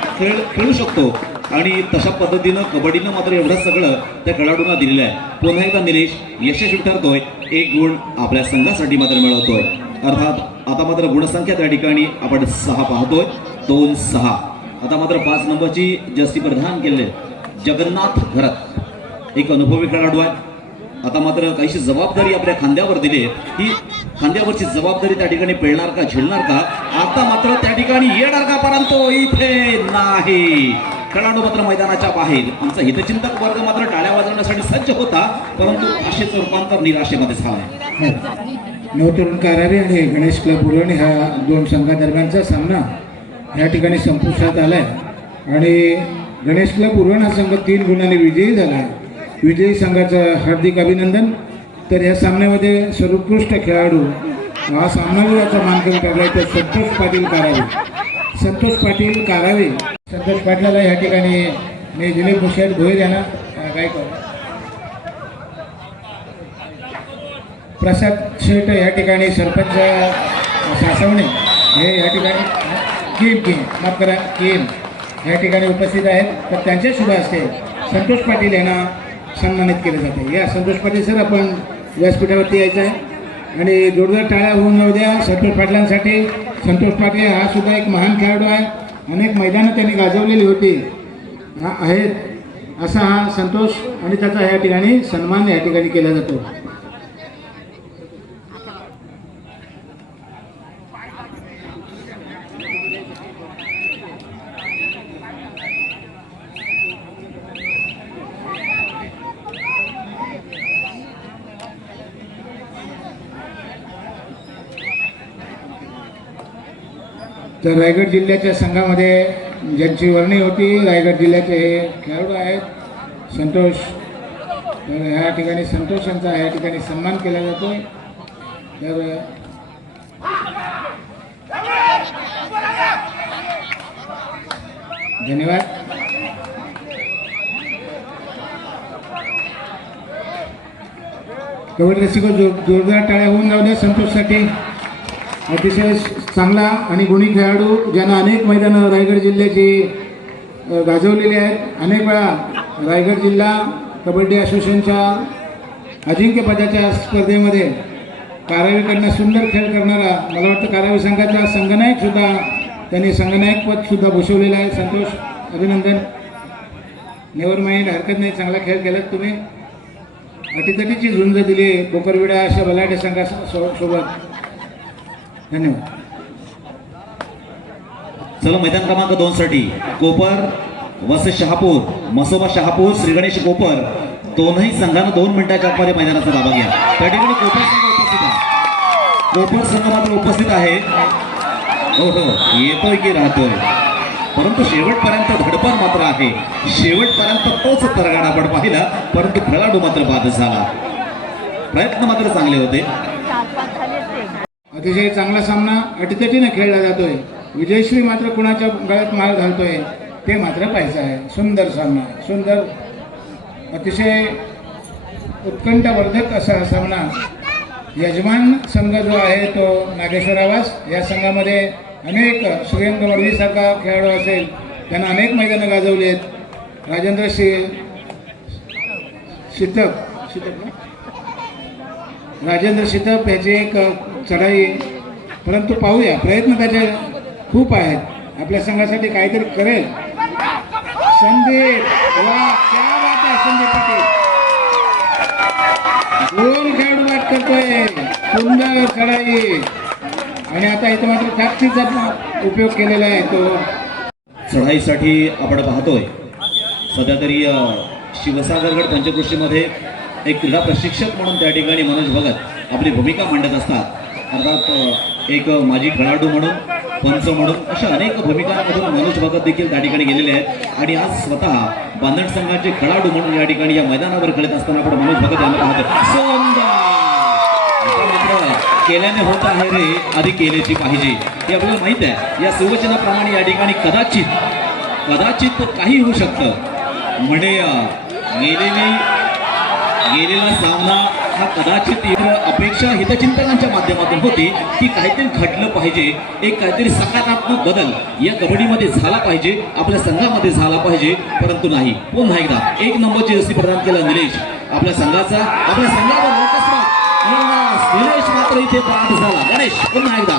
खेळू शकतो आणि तशा पद्धतीनं कबड्डीनं मात्र एवढं सगळं त्या खेळाडूंना दिलेलं आहे. पुन्हा एकदा निलेश यशस्वी ठरतोय. 1 गुण आपल्या संघासाठी मात्र मिळवतोय. अर्थात आता मात्र गुणसंख्या त्या ठिकाणी आपण 6 पाहतोय 2-6. आता मात्र 5 नंबरची जर्सी परिधान केले जगन्नाथ घरात एक अनुभवी खेळाडू आहे. आता मात्र काहीशी जबाबदारी आपल्या खांद्यावर दिली. ही खांद्यावरची जबाबदारी त्या ठिकाणी पेलणार का झेलणार का आता मात्र त्या ठिकाणी येणार का परंतु इथे नाही. खेळाडू मात्र मैदानाच्या बाहेर. आमचा हितचिंतक वर्ग मात्र टाळ्या वाजवण्यासाठी सज्ज होता परंतु आशेचं रूपांतर निराशेमध्ये झालंय. नवतरुण कारारी आणि गणेश क्लब उरण ह्या 2 संघादरम्यानचा सामना या ठिकाणी संपुष्टात आलाय आणि गणेश क्लब उरण हा संघ 3 गुणांनी विजयी झाला आहे. विजयी संघाचं हार्दिक अभिनंदन. तर या सामन्यामध्ये सर्वोत्कृष्ट खेळाडू हा सामनावीराचा मानकरी ठरलाय तो संतोष पाटलाला या ठिकाणी मी दिलीप मुशेड भोईर यांना गायकवाड प्रसाद शेठ या ठिकाणी सरपंच सासवणे हे या ठिकाणी किम या ठिकाणी उपस्थित आहेत. तर त्यांच्या शुभ हस्ते संतोष पाटील यांना सन्मानित केले जाते. या संतोष पाटील सर आपण व्यासपीठावरती यायचं आहे आणि जोरदार टाळ्या होऊन जाऊ द्या संतोष पाटलांसाठी. संतोष पाटील हा सुद्धा एक महान खेळाडू आहे. अनेक मैदानं त्यांनी गाजवलेली होती आहेत असा हा संतोष आणि त्याचा या ठिकाणी सन्मान या ठिकाणी केला जातो. तर रायगड जिल्ह्याच्या संघामध्ये ज्यांची वर्णी होती रायगड जिल्ह्याचे हे खेळाडू आहेत संतोष. तर ह्या ठिकाणी संतोष यांचा या ठिकाणी सन्मान केला जातो. तर धन्यवाद. कबड्डी रसिक जोरदार टाळ्या होऊन जाऊ द्या संतोषसाठी. अतिशय चांगला आणि गुणी खेळाडू ज्यांना अनेक मैदानं रायगड जिल्ह्याची गाजवलेली आहेत. अनेक वेळा रायगड जिल्हा कबड्डी असोसिएशनच्या अजिंक्यपदाच्या स्पर्धेमध्ये कारावीकडनं सुंदर खेळ करणारा मला वाटतं कारावी संघाचा संघनायकसुद्धा त्यांनी संघनायकपदसुद्धा भूषवलेलं आहे. संतोष, अभिनंदन. नेवर माइंड, हरकत नाही, चांगला खेळ केलात तुम्ही. अटीतटीची झुंज दिली कोकरविडा अशा बलाढ्य संघासोबत. धन्यवाद. चला मैदान क्रमांक 2 साठी कोपर वस शहापूर, मसोबा शहापूर, श्री गणेश कोपर दोनही संघानं 2 मिनिटाच्या आतमध्ये मैदानाचा ताबा घ्या. त्या ठिकाणी कोपर संघ उपस्थित आहे. कोपर संघ मात्र उपस्थित आहे. हो हो, येतोय की राहतोय, परंतु शेवटपर्यंत धडपड मात्र आहे. शेवटपर्यंत तोच तरगाड आपण पाहिला, परंतु खेळाडू मात्र बाद झाला. प्रयत्न मात्र चांगले होते. अतिशय चांगला सामना अटीतटीने खेळला जातोय. विजयश्री मात्र कुणाच्या गळ्यात मार घालतोय ते मात्र पाहायचं आहे. सुंदर सामना, सुंदर, अतिशय उत्कंठावर्धक असा सामना. यजमान संघ जो आहे तो नागेश्वर आवास, या संघामध्ये अनेक सुरेंद्र वडवीसारखा खेळाडू असेल, त्यांना अनेक मैदानं गाजवली आहेत. राजेंद्र राजेंद्र शितप याची एक चढाई, परंतु पाहूया, प्रयत्न त्याचे खूप आहेत. आपल्या संघासाठी काहीतरी करेल. संदीप, वा क्या बात आहे संदीप पाटील, 2 खेळाडू बाद करतोय. सुंदर चढाई, आणि आता इथे मात्र ताकदीचा उपयोग केलेला आहे तो. चढाईसाठी आपण पाहतोय सध्या तरी शिवसागरगड पंचकृषीमध्ये एक क्रीडा प्रशिक्षक म्हणून त्या ठिकाणी मनोज भगत आपली भूमिका मांडत असतात. अर्थात एक माजी खेळाडू म्हणून, पंच म्हणून, अशा अनेक भूमिकांमधून मनोज भगत देखील त्या ठिकाणी गेलेले आहेत. आणि आज स्वतः बांधण संघाचे खेळाडू म्हणून या ठिकाणी या मैदानावर खेळत असताना आपण मनोज भगत यांना पाहतो. सुंदर मित्र, केल्याने होत आहे रे, आधी केल्याची पाहिजे, हे आपल्याला माहित आहे. या सुवचनाप्रमाणे या ठिकाणी कदाचित काही होऊ शकतं. म्हणजे गेलेला सामना हा कदाचित अपेक्षा हितचिंतकांच्या माध्यमातून होती की काहीतरी घडलं पाहिजे, एक काहीतरी सकारात्मक बदल या कबड्डीमध्ये झाला पाहिजे, आपल्या संघामध्ये झाला पाहिजे, परंतु नाही. पुन्हा एकदा 1 नंबरची रस्सी प्रदान केला निलेश आपल्या संघावर निलेश मात्र इथे बाद झाला. गणेश, पुन्हा एकदा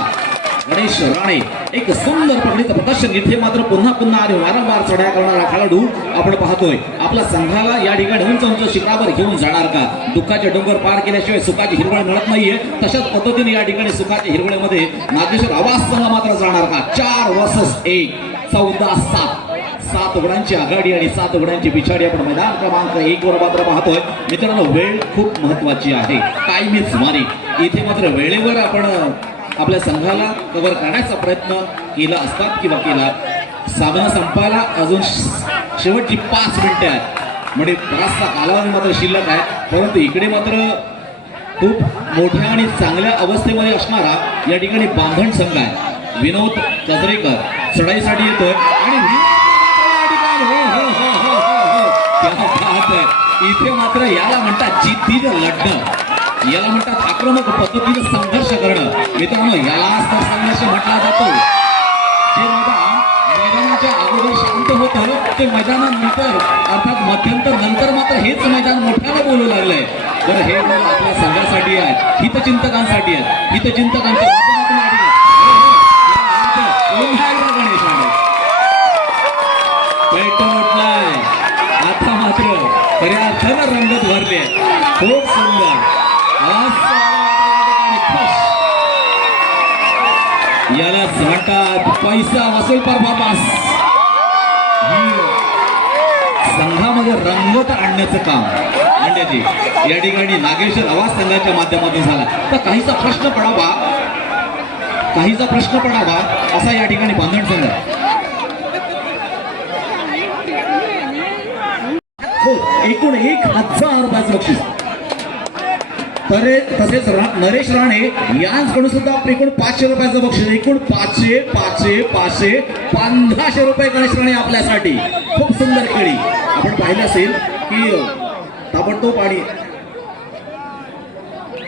गणेश राणे एक सुंदर पकडीचं प्रदर्शन. इथे मात्र पुन्हा आणि वारंवार चढाया करणारा खेळाडू आपण पाहतोय. आपल्या संघाला या ठिकाणी उंच शिखरावर घेऊन जाणार का? दुःखाचे डोंगर पार केल्याशिवाय सुखाची हिरवळ मिळत नाहीये. तशाच पद्धतीने या ठिकाणी सुखाच्या हिरवळीमध्ये नागेश्वर आवाज संघ मात्र जाणार का? 4 वर्सेस 1, 14-7 गुणांची आघाडी आणि 7 गुणांची पिछाडी आपण मैदान क्रमांक 1 वर मात्र पाहतोय. मित्रांनो, वेळ खूप महत्वाची आहे. टाइम इज मनी. इथे मात्र वेळेवर आपण आपल्या संघाला कव्हर करण्याचा प्रयत्न केला असतात किंवा केला. सामना संपायला अजून शेवटची 5 मिनिटे आहेत, म्हणजे बराचसा कालावधी मात्र शिल्लक आहे. परंतु इकडे मात्र खूप मोठ्या आणि चांगल्या अवस्थेमध्ये असणारा या ठिकाणी बांधण संघ आहे. विनोद कजरेकर चढाईसाठी येतोय आणि इथे मात्र याला म्हणतात जिद्दीनं लढणं, याला म्हणतात आक्रमक पद्धतीने संघर्ष करणं. मित्रांनो, यालाच तर संघर्ष म्हटला जातो. जे मैदानाच्या अगोदर शांत होतं ते मैदानानंतर अर्थात मध्यंतर नंतर मात्र हेच मैदान मोठ्यानं बोलू लागलंय. तर हे बोल आपल्या संघासाठी आहेत, हितचिंतकांसाठी आहेत, हितचिंतकांच्या माध्यमातून गणेश पेटून उठलाय. आता मात्र खऱ्या अर्थानं रंगत भरले. खूप सुंदर. याला म्हणतात पैसा वसूल परफॉर्मन्स. संघामध्ये रंगत आणण्याचं काम आणण्याची या ठिकाणी नागेश्वर आवाज संघाच्या माध्यमातून झाला. तर काहीचा प्रश्न पडावा असा या ठिकाणी बांधण संघ. हो, एकूण 1,000 रुपयाचं बक्षीस. तसेच नरेश राणे यांकडून सुद्धा एकूण 500 रुपयाचं बक्षीस. एकूण 500, 1500 रुपये गणेश राणे आपल्यासाठी. खूप सुंदर खेळी. आपण पाहिलं असेल की ताबडतोब आणि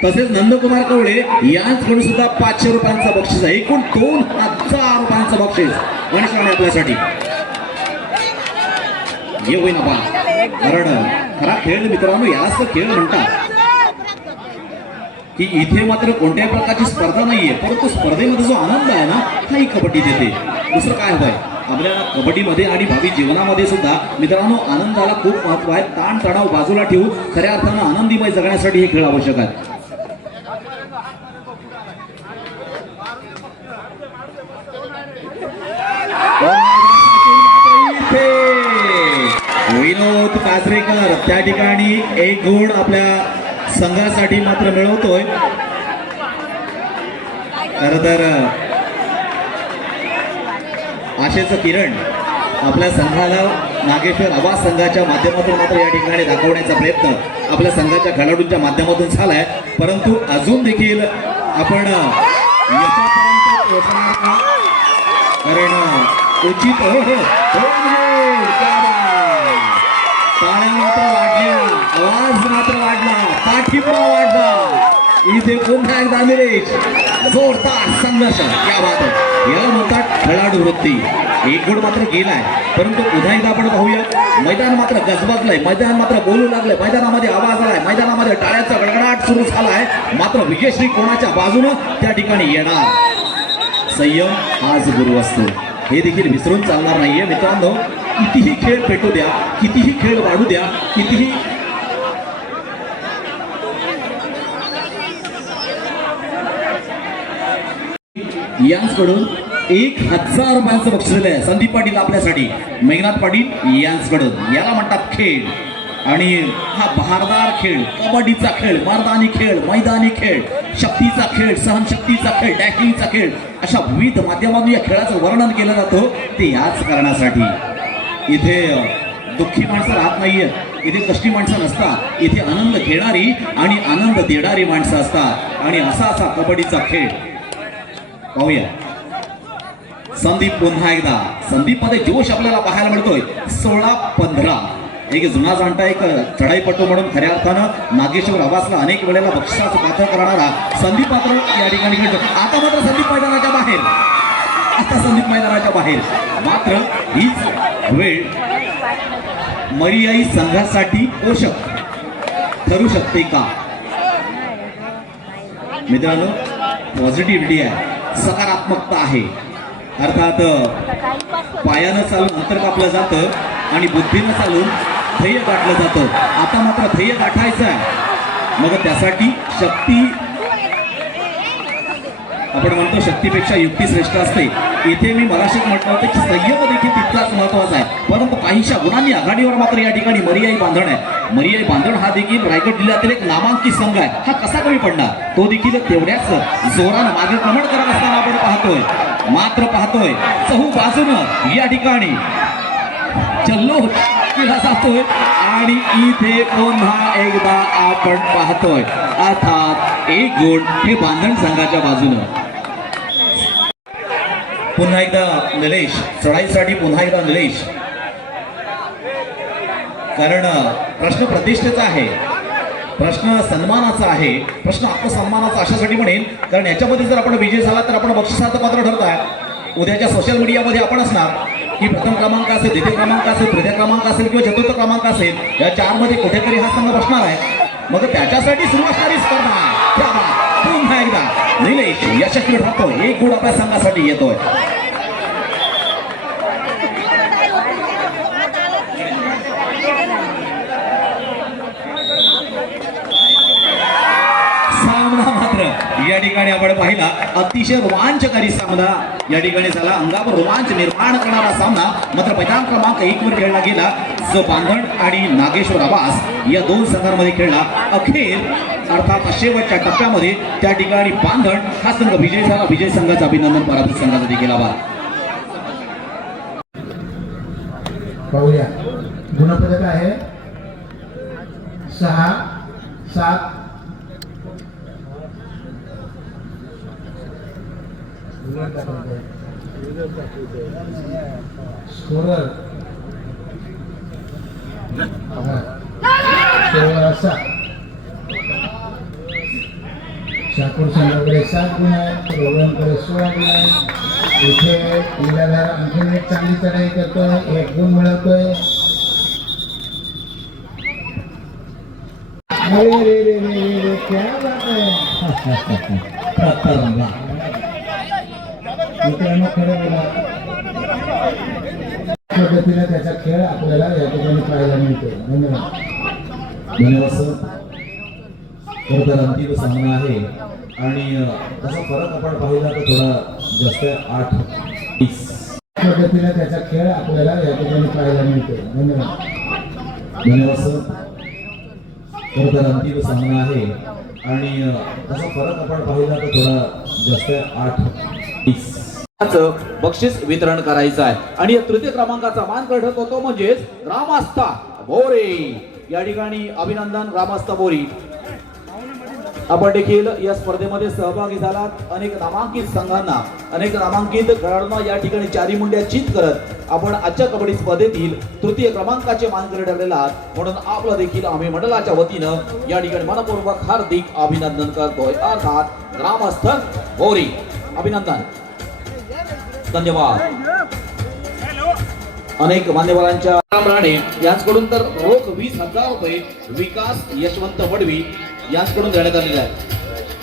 तसेच नंदकुमार कवळे यांच्याकडून सुद्धा 500 रुपयांचं बक्षीस आहे. एकूण 2000 रुपयांचं बक्षीस गणेश राणे आपल्यासाठी. हे होईना बा, कारण खरा खेळ मित्रांनो यालाच तर खेळ म्हणतात. की इथे मात्र कोणत्याही प्रकारची स्पर्धा नाहीये, परंतु स्पर्धेमध्ये जो आनंद आहे ना हा ही कबड्डी देते. दुसरं काय हवंय आपल्या कबड्डीमध्ये आणि भावी जीवनामध्ये सुद्धा मित्रांनो आनंदाला खूप महत्व आहे. ताण तणाव बाजूला ठेवून खऱ्या अर्थानं आनंदीमय जगण्यासाठी हे खेळ आवश्यक आहे. विनोद काजरेकर त्या ठिकाणी 1 गुण आपल्या संघासाठी मात्र मिळवतोय. खर तर आशेचं किरण आपल्या संघाला नागेश्वर आवाज संघाच्या माध्यमातून मात्र या ठिकाणी दाखवण्याचा प्रयत्न आपल्या संघाच्या खेळाडूंच्या माध्यमातून झालाय. परंतु अजून देखील आपण यशापर्यंत पोहोचणार का? कारण उचित टाळ्या मात्र वाढल्या, आवाज मात्र वाढला, पाठिंबा वाढला. इथे पुन्हा एकदा निलेश जोरदार संघर्ष. क्या बात आहे, याला म्हणतात खेळाडू वृत्ती. 1 गुण मात्र गेलाय, परंतु पुन्हा एकदा आपण पाहूया. मैदान मात्र गजबजलंय, मैदान मात्र बोलू लागलंय, मैदानामध्ये आवाज आलाय, मैदानामध्ये टाळ्याचा गडगडाट सुरू झालाय. मात्र विजयश्री कोणाच्या बाजूनं त्या ठिकाणी येणार. संयम हाच गुरु असतो, हे देखील विसरून चालणार नाहीये मित्रांनो. कितीही खेळ पेटू द्या, कितीही खेळ वाढू द्या, कितीही यांकडून 1000 रुपयांचं बक्षीस दिलंय संदीप पाटील आपल्यासाठी, मेघनाथ पाटील यांकडून. याला म्हणतात खेळ. आणि हा बहारदार खेळ, कबड्डीचा खेळ, मर्दानी खेळ, मैदानी खेळ, शक्तीचा खेळ, सहनशक्तीचा खेळ, डॅशिंगचा खेळ, अशा विविध माध्यमातून या खेळाचं वर्णन केलं जातं. ते याच कारणासाठी. इथे दुःखी माणसं राहत नाहीये, इथे कष्टी माणसं नसतात, इथे आनंद घेणारी आणि आनंद देणारी माणसं असतात. आणि असा कबड्डीचा खेळ पाहूया. संदीप पुन्हा एकदा, संदीप मध्ये जोश आपल्याला पाहायला मिळतोय. 16-15 एक जुना जाणता एक चढाईपटू म्हणून खऱ्या अर्थानं नागेश्वर आवासला अनेक वेळेला बक्षिसाचं पात्र करणारा संदीप मात्र या ठिकाणी खेळतो. आता मात्र संदीप मैदानाच्या बाहेर, आता संदीप मैदानाच्या बाहेर. मात्र हीच वेळ मर्याई संघासाठी पोषक ठरू शकते का? मित्रांनो पॉझिटिव्हिटी आहे, सकारात्मकता आहे. अर्थात पायानं चालून अंतर कापलं जातं आणि बुद्धीनं चालून ध्येय गाठलं जातं. आता मात्र ध्येय गाठायचं आहे, मग त्यासाठी शक्ती, आपण म्हणतो शक्तीपेक्षा युक्ती श्रेष्ठ असते. इथे मी मलाशीच म्हटलं होतं की संयम देखील तितकाच महत्वाचा आहे. परंतु काहीशा गुणांनी आघाडीवर मात्र या ठिकाणी मर्याई बांधण आहे. मर्याई बांधण हा देखील रायगड जिल्ह्यातील एक नामांकित संघ आहे. हा कसा कमी पडणार? तो देखील तेवढ्याच जोरानं मागे क्रमण करत असताना आपण पाहतोय. मात्र पाहतोय चहू बाजूनं या ठिकाणी जल्लोष केला जातोय. आणि इथे पुन्हा एकदा आपण पाहतोय अर्थात 1 गुण हे बांधण संघाच्या बाजूनं. पुन्हा एकदा निलेश चढाईसाठी, पुन्हा एकदा निलेश. कारण प्रश्न प्रतिष्ठेचा आहे, प्रश्न सन्मानाचा आहे, प्रश्न आत्मसन्मानाचा अशासाठी म्हणेन कारण याच्यामध्ये जर आपण विजय झाला तर आपण बक्षिसाचं पात्र ठरताय. उद्याच्या सोशल मीडियामध्ये आपण असणार की प्रथम क्रमांक असेल, द्वितीय क्रमांक असेल, तृतीय क्रमांक असेल किंवा चतुर्थ क्रमांक असेल, या 4 मध्ये कुठेतरी हा संघ बसणार आहे. मग त्याच्यासाठी सुरू असणारी स्पर्धा. पुन्हा एकदा निलेश यशस्वी ठरतोय, 1 गुण आपल्या संघासाठी येतोय. सामना मात्र या ठिकाणी आपण पाहिला अतिशय रोमांचकारी सामना या ठिकाणी झाला. अंगावर रोमांच निर्माण करणारा सामना मात्र मैदान क्रमांक 1 वर खेळला गेला, जो बांधण आणि नागेश्वर आवास या 2 संघांमध्ये खेळला. अखेर अर्थात शेवटच्या टप्प्यामध्ये त्या ठिकाणी बांधण हा संघ विजय झाला. विजय संघाचं अभिनंदन, पराभूत संघाचा देखील आभार. पाहूया गुणपदक आहे 6, 7. स्कोरर 16. शापूर संघाकडे 7 गुण आहेत, रोहनकडे 16 गुण आहेत. इथे लीलाधर आणखीन एक चांगली चढाई करतोय, 1 गुण मिळवतोय. अरे रे रे रे रे रे, क्या बात आहे. मित्रांनो, खरं बोला, पद्धतीने त्याचा खेळ आपल्याला या ठिकाणी पाहायला मिळतो. धन्यवाद. धन्यवाद सर. खरं तर अंतिम सामना आहे आणि तसा फरक आपण पाहिला तर थोडा जास्त 8-20 पद्धतीने त्याचा खेळ आपल्याला या ठिकाणी पाहायला मिळतो. धन्यवाद. धन्यवाद सर. खरं तर अंतिम सामना आहे आणि तसा फरक आपण पाहिला तर थोडा जास्त 8-20 बक्षीस वितरण करायचं आहे आणि या तृतीय क्रमांकाचा मान करत होतो म्हणजेच ग्रामस्थ बोरे. या ठिकाणी अभिनंदन ग्रामस्थ बोरी. आपण देखील या स्पर्धेमध्ये सहभागी झालात. अनेक नामांकित संघांना, अनेक नामांकित खेळाडूंना या ठिकाणी चारी मुंड्या चित करत आपण आजच्या कबड्डी स्पर्धेतील तृतीय क्रमांकाचे मानकरी ठरलेला आहात. म्हणून आपलं देखील आम्ही मंडळाच्या वतीनं या ठिकाणी मनपूर्वक हार्दिक अभिनंदन करतोय. अर्थात ग्रामस्थ बोरी अभिनंदन. धन्यवाद. अनेक मान्यवरांच्या राम राणे यांच्याकडून तर रोख 20,000 रुपये विकास यशवंत वडवी यांच्याकडून देण्यात आलेले आहे.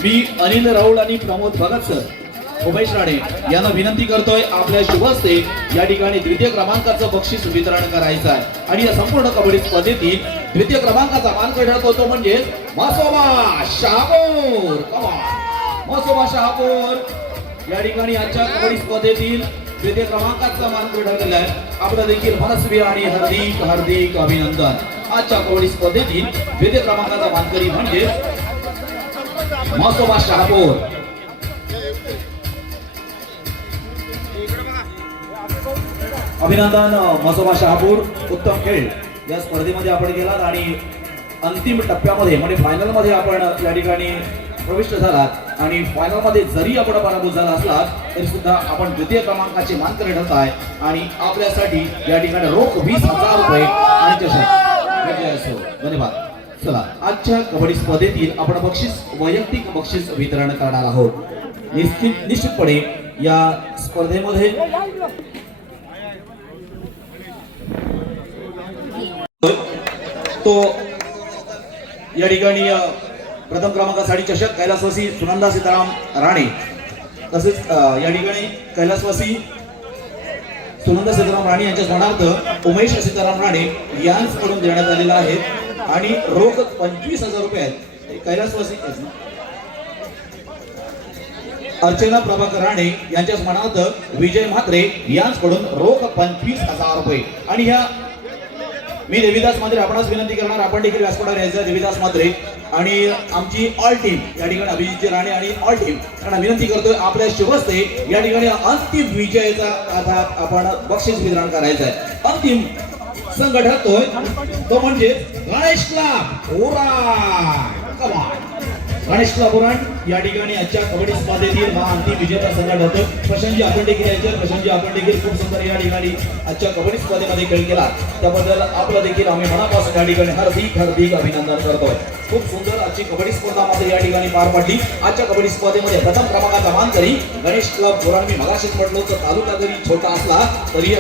मी अनिल राऊळ आणि प्रमोद भगत सर उमेश राणे यांना विनंती करतोय आपल्या शुभ हस्ते या ठिकाणी द्वितीय क्रमांकाचं बक्षीस वितरण करायचं आहे आणि या संपूर्ण कबड्डी स्पर्धेतील द्वितीय क्रमांकाचा मान करण्यात होतो म्हणजे मासोबा शहापूर. मासोबा शहापूर या ठिकाणी आजच्या कबड्डी स्पर्धेतील द्वितीय क्रमांकाचा मानकरी ठरलेला आहे. आपलं देखील मनस्वी आणि हार्दिक हार्दिक अभिनंदन. आजच्या कबड्डी स्पर्धेतील द्वितीय क्रमांकाचा मानकरी म्हणजे मासोबा शहापूर. अभिनंदन मासोबा शहापूर. उत्तम खेळ या स्पर्धेमध्ये आपण गेलात आणि अंतिम टप्प्यामध्ये म्हणजे फायनल मध्ये आपण या ठिकाणी प्रविष्ट झालात आणि फायनल मध्ये जरी आपण पराभूत झाला असला तरी सुद्धा आपण द्वितीय क्रमांकाचे मानकरी ठरत आहे आणि आपल्यासाठी या ठिकाणी रोख 20,000 रुपये आणि असो. धन्यवाद. चला, आजच्या कबड्डी स्पर्धेतील आपण बक्षीस वैयक्तिक बक्षीस वितरण करणार आहोत. निश्चितपणे या स्पर्धेमध्ये तो या ठिकाणी प्रथम क्रमांकासाठी चषक कैलासवासी सुनंदा सीताराम राणे तसेच या ठिकाणी कैलासवासी सुनंदा सीताराम राणे यांच्या स्मरणार्थ उमेश सीताराम राणे यांच्याकडून देण्यात आलेला आहे आणि रोख 25,000 रुपये आहेत. कैलासवासी अर्चना प्रभाकर राणे यांच्या स्मरणार्थ विजय म्हात्रे यांच्याकडून रोख 25,000 रुपये आणि ह्या मी देवीदास म्हात्रे आपणास विनंती करणार आपण देखील व्यासपीठावर यायचं. देवीदास म्हात्रे आणि आमची ऑल टीम या ठिकाणी अभिजित राणे आणि ऑल टीम यांना विनंती करतोय आपल्या शुभ हस्ते या ठिकाणी अंतिम विजयाचा अर्थात आपण बक्षीस वितरण करायचं आहे. अंतिम संघ ठरतोय तो म्हणजे गणेश क्लब उरण. गणेश क्लब उरण या ठिकाणी आजच्या कबड्डी स्पर्धेतील अंतिम विजेता संघ ठरतो. प्रशांतजी आपण देखील यायचे. प्रशांतजी आपण देखील खूप सुंदर या ठिकाणी आजच्या कबड्डी स्पर्धेमध्ये खेळ केला त्याबद्दल आपलं देखील आम्ही मनापासून या ठिकाणी हार्दिक हार्दिक अभिनंदन करतोय. खूप सुंदर आजची कबड्डी स्पर्धामध्ये या ठिकाणी पार पडली. आजच्या कबड्डी स्पर्धेमध्ये प्रथम क्रमांकाचा मानकरी गणेश क्लब उरण. मी मगाशीच म्हटलो तर तालुका जरी छोटा असला तरी